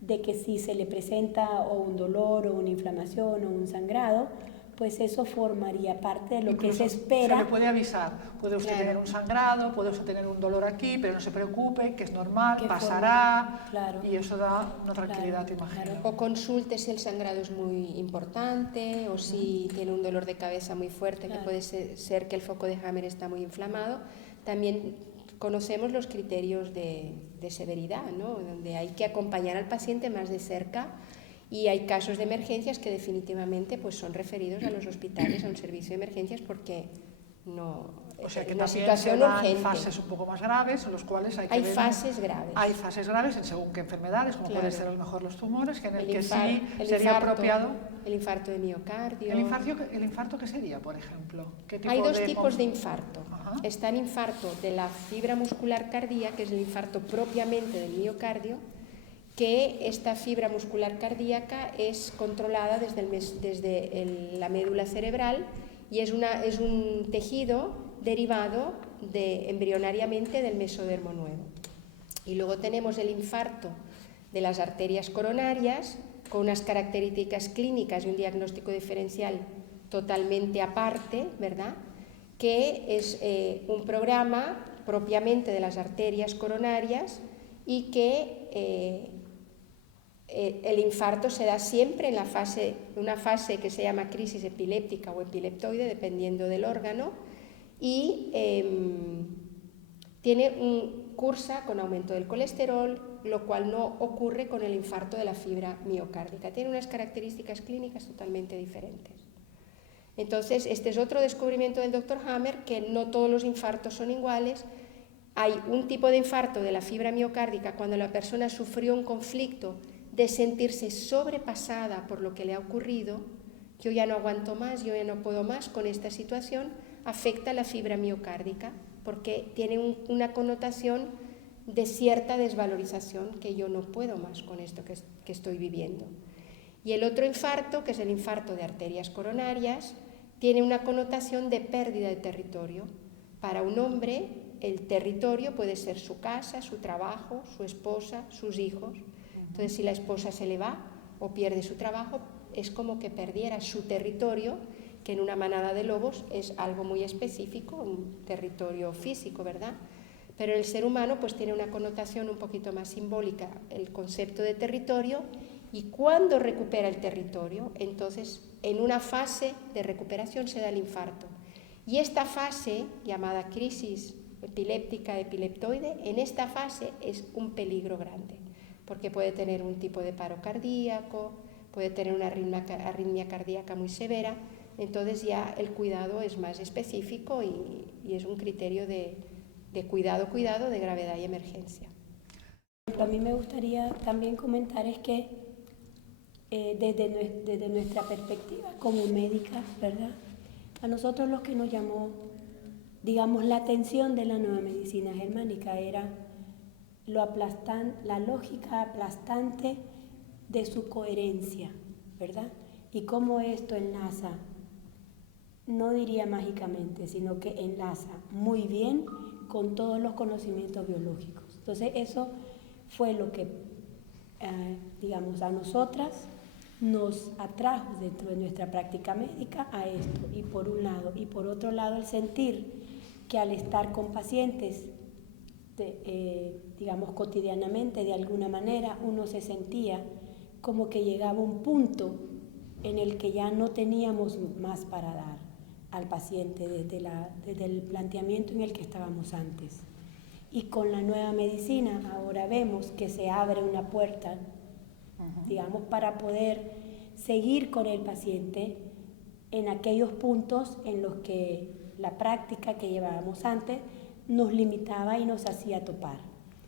de que si se le presenta o un dolor o una inflamación o un sangrado, pues eso formaría parte de lo incluso que se espera. Se le puede avisar, puede usted tener un sangrado, puede usted tener un dolor aquí, pero no se preocupe, que es normal, que pasará, y eso da una tranquilidad, imagino. O consulte si el sangrado es muy importante, o si tiene un dolor de cabeza muy fuerte, que puede ser que el foco de Hammer está muy inflamado. También conocemos los criterios de severidad, ¿no? Donde hay que acompañar al paciente más de cerca. Y hay casos de emergencias que definitivamente pues, son referidos a los hospitales, a un servicio de emergencias, porque no, o sea que es una también situación se dan urgente. Fases un poco más graves, en los cuales hay que ver... fases graves. Hay fases graves en según qué enfermedades, como pueden ser a lo mejor los tumores, que en el que sí sería infarto, apropiado... El infarto de miocardio... ¿El infarto qué sería, por ejemplo? ¿Qué tipo hay dos tipos de infarto. Ajá. Está el infarto de la fibra muscular cardíaca, que es el infarto propiamente del miocardio, que esta fibra muscular cardíaca es controlada desde la médula cerebral, y es un tejido derivado embrionariamente del mesodermo nuevo. Y luego tenemos el infarto de las arterias coronarias, con unas características clínicas y un diagnóstico diferencial totalmente aparte, ¿verdad? Que es un programa propiamente de las arterias coronarias, y que el infarto se da siempre en una fase que se llama crisis epiléptica o epileptoide, dependiendo del órgano, y cursa con aumento del colesterol, lo cual no ocurre con el infarto de la fibra miocárdica. Tiene unas características clínicas totalmente diferentes. Entonces, este es otro descubrimiento del Dr. Hammer, que no todos los infartos son iguales. Hay un tipo de infarto de la fibra miocárdica cuando la persona sufrió un conflicto de sentirse sobrepasada por lo que le ha ocurrido. Yo ya no aguanto más, yo ya no puedo más con esta situación. Afecta a la fibra miocárdica porque tiene una connotación de cierta desvalorización, que yo no puedo más con esto que estoy viviendo. Y el otro infarto, que es el infarto de arterias coronarias, tiene una connotación de pérdida de territorio. Para un hombre el territorio puede ser su casa, su trabajo, su esposa, sus hijos. Entonces, si la esposa se le va o pierde su trabajo, es como que perdiera su territorio, que en una manada de lobos es algo muy específico, un territorio físico, ¿verdad? Pero el ser humano pues tiene una connotación un poquito más simbólica, el concepto de territorio, y cuando recupera el territorio, entonces en una fase de recuperación se da el infarto. Y esta fase, llamada crisis epiléptica, epileptoide, en esta fase es un peligro grande, porque puede tener un tipo de paro cardíaco, puede tener una arritmia cardíaca muy severa. Entonces ya el cuidado es más específico y es un criterio de cuidado de gravedad y emergencia. A mí me gustaría también comentar es que desde nuestra perspectiva como médica, ¿verdad? A nosotros lo que nos llamó, digamos, la atención de la nueva medicina germánica era la lógica aplastante de su coherencia, ¿verdad? Y cómo esto enlaza, no diría mágicamente, sino que enlaza muy bien con todos los conocimientos biológicos. Entonces eso fue lo que, digamos, a nosotras nos atrajo dentro de nuestra práctica médica a esto, y por un lado, y por otro lado el sentir que al estar con pacientes, digamos cotidianamente, de alguna manera, uno se sentía como que llegaba un punto en el que ya no teníamos más para dar al paciente desde el planteamiento en el que estábamos antes. Y con la nueva medicina ahora vemos que se abre una puerta, digamos, para poder seguir con el paciente en aquellos puntos en los que la práctica que llevábamos antes nos limitaba y nos hacía topar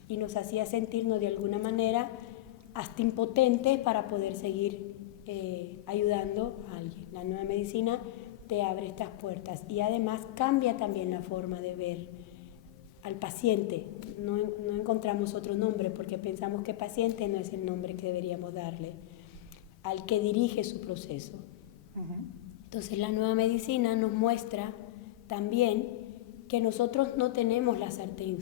y nos hacía sentirnos de alguna manera hasta impotentes para poder seguir ayudando a alguien. La nueva medicina te abre estas puertas y además cambia también la forma de ver al paciente. No encontramos otro nombre porque pensamos que paciente no es el nombre que deberíamos darle al que dirige su proceso. Entonces la nueva medicina nos muestra también que nosotros no tenemos la sartén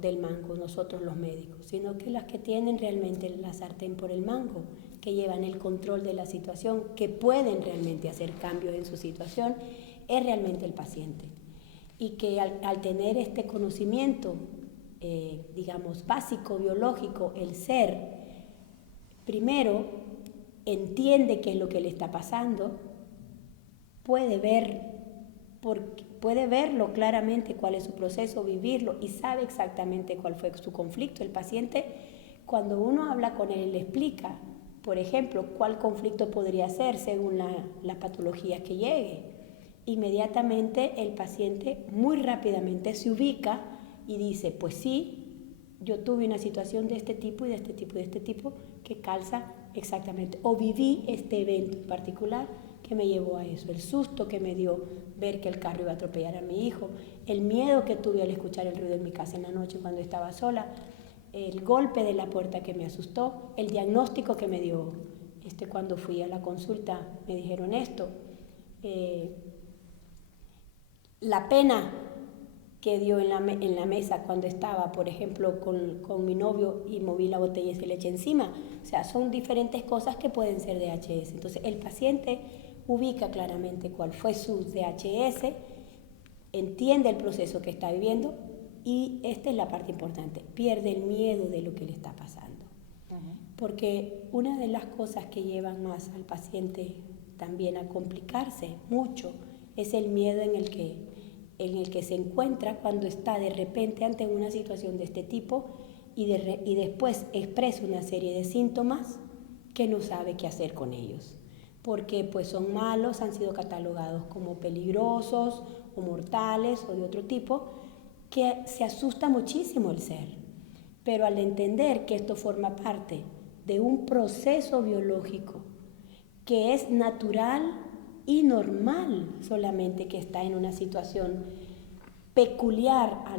del mango, nosotros los médicos, sino que las que tienen realmente la sartén por el mango, que llevan el control de la situación, que pueden realmente hacer cambios en su situación, es realmente el paciente. Y que al tener este conocimiento, digamos, básico, biológico, el ser, primero entiende qué es lo que le está pasando, puede verlo claramente cuál es su proceso, vivirlo y sabe exactamente cuál fue su conflicto. El paciente, cuando uno habla con él, le explica, por ejemplo, cuál conflicto podría ser según la patología que llegue. Inmediatamente el paciente muy rápidamente se ubica y dice, pues sí, yo tuve una situación de este tipo y de este tipo y de este tipo que calza exactamente, o viví este evento en particular que me llevó a eso, el susto que me dio ver que el carro iba a atropellar a mi hijo, el miedo que tuve al escuchar el ruido en mi casa en la noche cuando estaba sola, el golpe de la puerta que me asustó, el diagnóstico que me dio cuando fui a la consulta, me dijeron esto, la pena que dio en la mesa cuando estaba, por ejemplo, con mi novio y moví la botella y se le eché encima. O sea, son diferentes cosas que pueden ser DHS. Entonces, el paciente ubica claramente cuál fue su DHS, entiende el proceso que está viviendo y esta es la parte importante, pierde el miedo de lo que le está pasando. Porque una de las cosas que llevan más al paciente también a complicarse mucho es el miedo en el que se encuentra cuando está de repente ante una situación de este tipo y después expresa una serie de síntomas que no sabe qué hacer con ellos, porque pues son malos, han sido catalogados como peligrosos o mortales o de otro tipo, que se asusta muchísimo el ser. Pero al entender que esto forma parte de un proceso biológico que es natural y normal, solamente que está en una situación peculiar a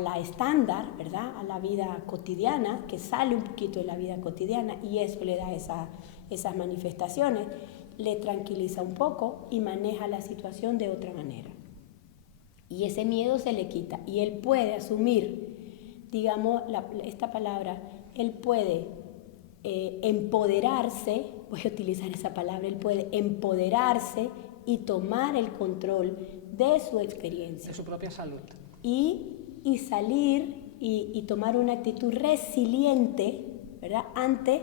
la estándar, ¿verdad? A la vida cotidiana, que sale un poquito de la vida cotidiana y eso le da esas manifestaciones, le tranquiliza un poco y maneja la situación de otra manera. y ese miedo se le quita y él puede asumir, digamos, esta palabra, él puede empoderarse, voy a utilizar esa palabra, él puede empoderarse y tomar el control de su experiencia. De su propia salud. Y salir y tomar una actitud resiliente, ¿verdad?, ante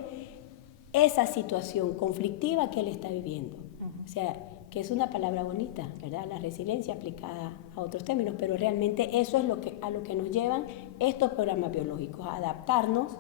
esa situación conflictiva que él está viviendo. O sea, que es una palabra bonita, ¿verdad?, la resiliencia aplicada a otros términos, pero realmente eso es a lo que nos llevan estos programas biológicos, a adaptarnos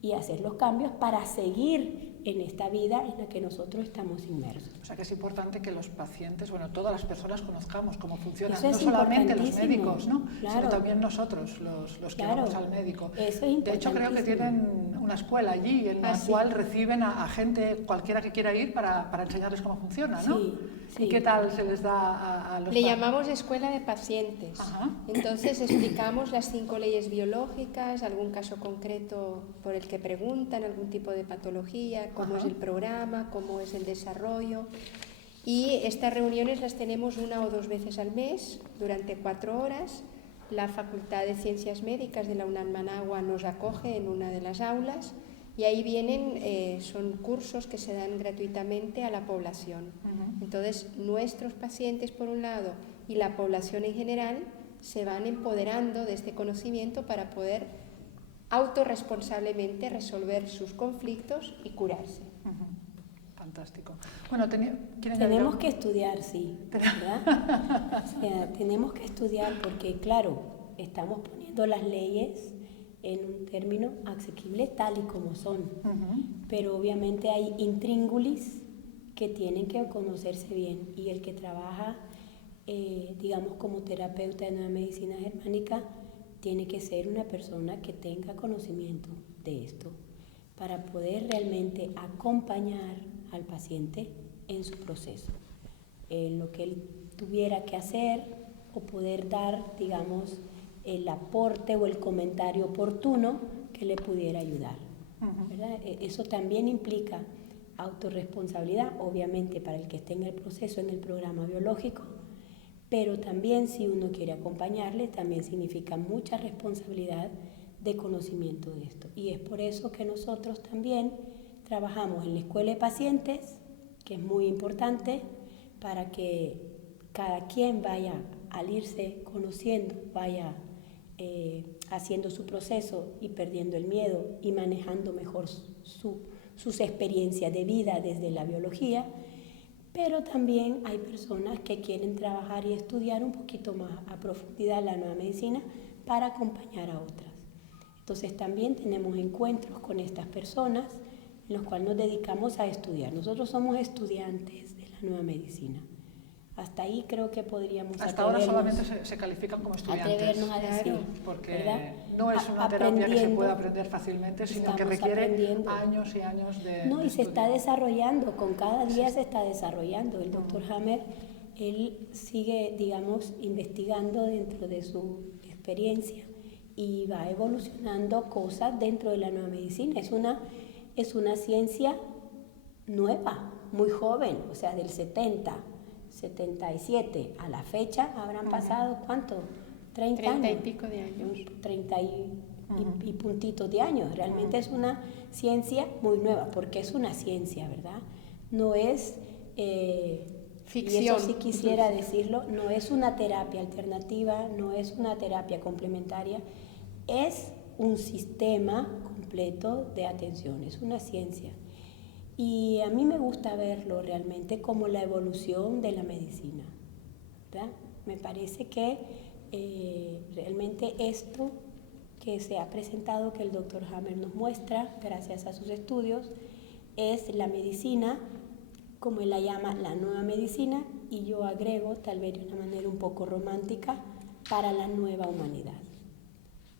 y hacer los cambios para seguir en esta vida en la que nosotros estamos inmersos. O sea que es importante que los pacientes, bueno, todas las personas conozcamos cómo funciona, Eso es no solamente los importantísimo, médicos, ¿no? claro. Sino también nosotros, los que Claro, vamos al médico. eso es de hecho, creo que tienen una escuela allí en la sí. cual reciben a gente, cualquiera que quiera ir, para enseñarles cómo funciona, ¿no? Sí, sí. ¿Y qué tal se les da a los Le pacientes? llamamos escuela de pacientes. Ajá. Entonces explicamos las 5 leyes biológicas, algún caso concreto por el que preguntan, algún tipo de patología, cómo es el programa, cómo es el desarrollo. Y estas reuniones las tenemos 1 o 2 veces al mes, durante 4 horas. La Facultad de Ciencias Médicas de la UNAM Managua nos acoge en una de las aulas y ahí vienen, son cursos que se dan gratuitamente a la población. Entonces, nuestros pacientes, por un lado, y la población en general, se van empoderando de este conocimiento para poder autorresponsablemente resolver sus conflictos y curarse. Fantástico. Bueno, tenemos que estudiar, sí, ¿verdad? O sea, tenemos que estudiar porque, claro, estamos poniendo las leyes en un término asequible tal y como son, pero obviamente hay intríngulis que tienen que conocerse bien y el que trabaja, digamos, como terapeuta de nueva medicina germánica tiene que ser una persona que tenga conocimiento de esto para poder realmente acompañar al paciente en su proceso, en lo que él tuviera que hacer o poder dar, digamos, el aporte o el comentario oportuno que le pudiera ayudar, ¿verdad? Eso también implica autorresponsabilidad, obviamente para el que esté en el proceso, en el programa biológico, pero también si uno quiere acompañarle, también significa mucha responsabilidad de conocimiento de esto. Y es por eso que nosotros también trabajamos en la escuela de pacientes, que es muy importante para que cada quien vaya al irse conociendo, vaya haciendo su proceso y perdiendo el miedo y manejando mejor sus experiencias de vida desde la biología, pero también hay personas que quieren trabajar y estudiar un poquito más a profundidad la nueva medicina para acompañar a otras. Entonces también tenemos encuentros con estas personas en los cuales nos dedicamos a estudiar. Nosotros somos estudiantes de la nueva medicina. Hasta ahí creo que podríamos hasta ahora solamente se califican como estudiantes. Atrevernos a decir, porque ¿verdad? no es una terapia que se pueda aprender fácilmente, sino que requiere años y años de No, y se estudio. está desarrollando, con cada día se está desarrollando. El doctor Hammer, él sigue, digamos, investigando dentro de su experiencia y va evolucionando cosas dentro de la nueva medicina. Es una ciencia nueva, muy joven, o sea, del 77 a la fecha habrán pasado, ¿cuánto? 30 años. 30 y pico de años. 30 y puntitos de años. Realmente es una ciencia muy nueva, porque es una ciencia, ¿verdad? No es, ficción. Y eso sí quisiera decirlo, no es una terapia alternativa, no es una terapia complementaria, es un sistema completo de atención, es una ciencia. Y a mí me gusta verlo realmente como la evolución de la medicina, ¿verdad? Me parece que realmente esto que se ha presentado, que el doctor Hammer nos muestra, gracias a sus estudios, es la medicina, como él la llama, la nueva medicina, y yo agrego, tal vez de una manera un poco romántica, para la nueva humanidad,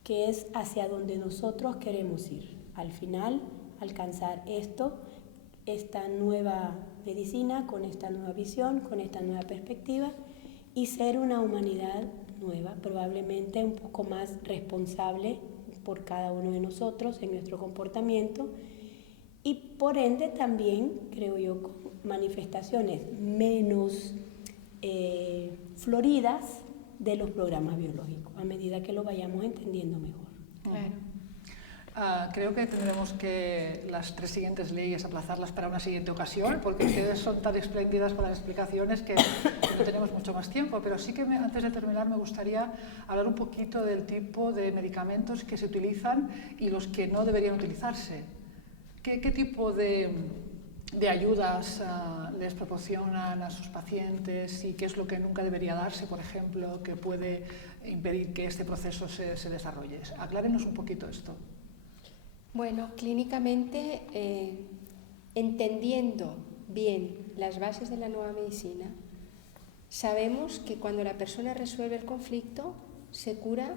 que es hacia donde nosotros queremos ir. Al final, alcanzar esta nueva medicina, con esta nueva visión, con esta nueva perspectiva, y ser una humanidad nueva, probablemente un poco más responsable por cada uno de nosotros en nuestro comportamiento, y por ende también, creo yo, con manifestaciones menos floridas de los programas biológicos, a medida que lo vayamos entendiendo mejor. Claro. Creo que tendremos que las 3 siguientes leyes aplazarlas para una siguiente ocasión, porque ustedes son tan espléndidas con las explicaciones que no tenemos mucho más tiempo. Pero sí que antes de terminar me gustaría hablar un poquito del tipo de medicamentos que se utilizan y los que no deberían utilizarse. ¿Qué tipo de ayudas les proporcionan a sus pacientes y qué es lo que nunca debería darse, por ejemplo, que puede impedir que este proceso se desarrolle? Aclárenos un poquito esto. Bueno, clínicamente, entendiendo bien las bases de la nueva medicina, sabemos que cuando la persona resuelve el conflicto, se cura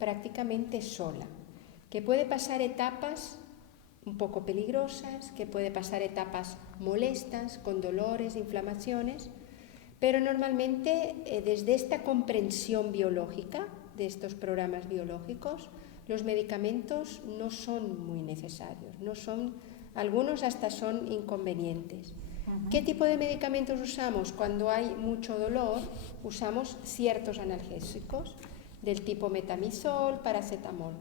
prácticamente sola, que puede pasar etapas un poco peligrosas, que puede pasar etapas molestas, con dolores, inflamaciones, pero normalmente desde esta comprensión biológica de estos programas biológicos, los medicamentos no son muy necesarios, algunos hasta son inconvenientes. ¿Qué tipo de medicamentos usamos? Cuando hay mucho dolor, usamos ciertos analgésicos del tipo metamizol, paracetamol,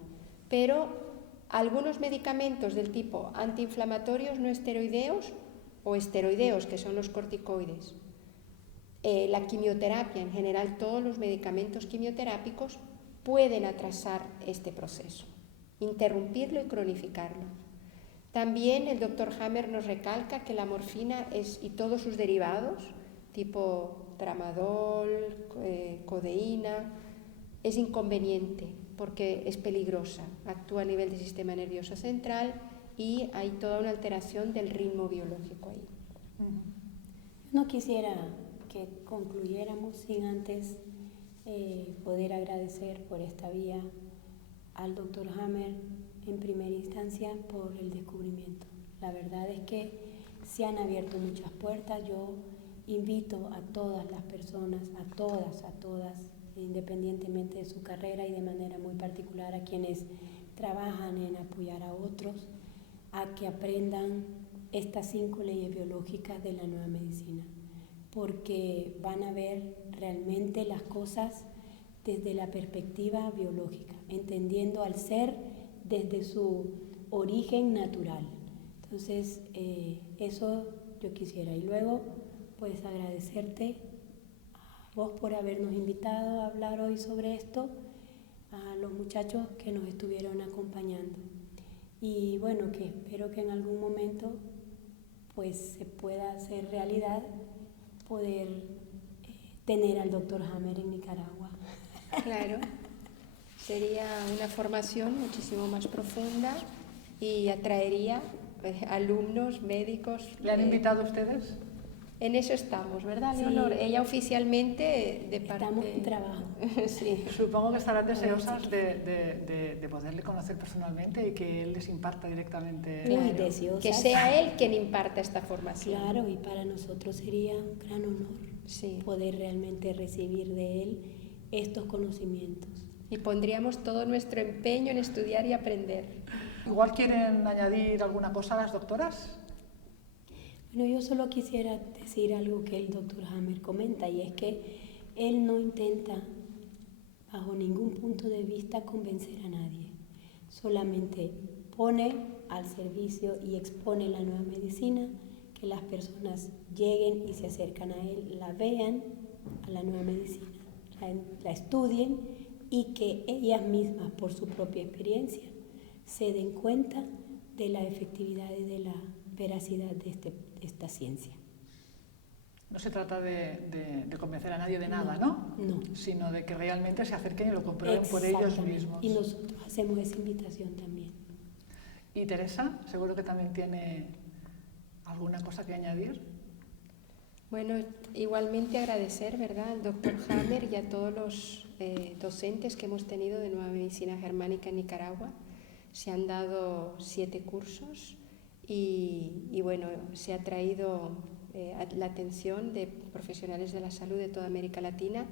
pero algunos medicamentos del tipo antiinflamatorios no esteroideos o esteroideos, que son los corticoides, la quimioterapia, en general todos los medicamentos quimioterápicos pueden atrasar este proceso, interrumpirlo y cronificarlo. También el Dr. Hammer nos recalca que la morfina y todos sus derivados, tipo tramadol, codeína, es inconveniente porque es peligrosa, actúa a nivel del sistema nervioso central y hay toda una alteración del ritmo biológico ahí. No quisiera que concluyéramos sin antes poder agradecer por esta vía al Dr. Hammer en primera instancia por el descubrimiento. La verdad es que se han abierto muchas puertas. Yo invito a todas las personas, a todas, independientemente de su carrera y de manera muy particular a quienes trabajan en apoyar a otros, a que aprendan estas 5 leyes biológicas de la nueva medicina, porque van a ver realmente las cosas desde la perspectiva biológica, entendiendo al ser desde su origen natural. Entonces, eso yo quisiera. Y luego, pues agradecerte a vos por habernos invitado a hablar hoy sobre esto, a los muchachos que nos estuvieron acompañando. Y bueno, que espero que en algún momento pues se pueda hacer realidad poder tener al Dr. Hammer en Nicaragua. Claro, sería una formación muchísimo más profunda y atraería alumnos, médicos. ¿Le han invitado a ustedes? En eso estamos, ¿verdad, Sí. Leonor? Ella oficialmente de parte... Estamos en trabajo. Sí. Supongo que estarán deseosas de poderle conocer personalmente y que él les imparta directamente. Muy deseosas. Que sea él quien imparta esta formación. Claro, y para nosotros sería un gran honor poder realmente recibir de él estos conocimientos. Y pondríamos todo nuestro empeño en estudiar y aprender. Igual quieren añadir alguna cosa a las doctoras. Bueno, yo solo quisiera decir algo que el Dr. Hammer comenta, y es que él no intenta bajo ningún punto de vista convencer a nadie, solamente pone al servicio y expone la nueva medicina, que las personas lleguen y se acercan a él, la vean a la nueva medicina, la estudien y que ellas mismas por su propia experiencia se den cuenta de la efectividad y de la veracidad de esta ciencia. No se trata de convencer a nadie de nada, ¿no? No. Sino de que realmente se acerquen y lo comprueben por ellos mismos. Y nosotros hacemos esa invitación también. Y Teresa, seguro que también tiene alguna cosa que añadir. Bueno, igualmente agradecer, ¿verdad?, al Dr. Hammer y a todos los docentes que hemos tenido de Nueva Medicina Germánica en Nicaragua. Se han dado 7 cursos y bueno, se ha traído la atención de profesionales de la salud de toda América Latina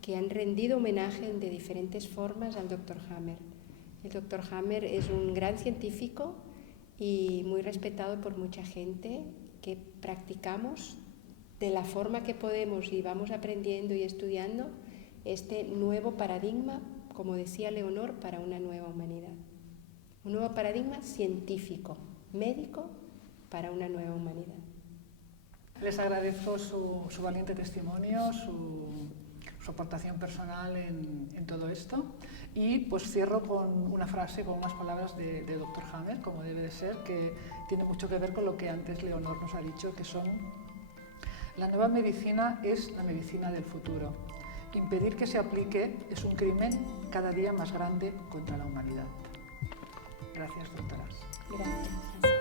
que han rendido homenaje de diferentes formas al Dr. Hammer. El Dr. Hammer es un gran científico y muy respetado por mucha gente que practicamos de la forma que podemos y vamos aprendiendo y estudiando este nuevo paradigma, como decía Leonor, para una nueva humanidad. Un nuevo paradigma científico, médico, para una nueva humanidad. Les agradezco su valiente testimonio, su aportación personal en todo esto, y pues cierro con una frase, con unas palabras de Dr. Hammer, como debe de ser, que tiene mucho que ver con lo que antes Leonor nos ha dicho, que son: la nueva medicina es la medicina del futuro. Impedir que se aplique es un crimen cada día más grande contra la humanidad. Gracias, doctoras. Gracias.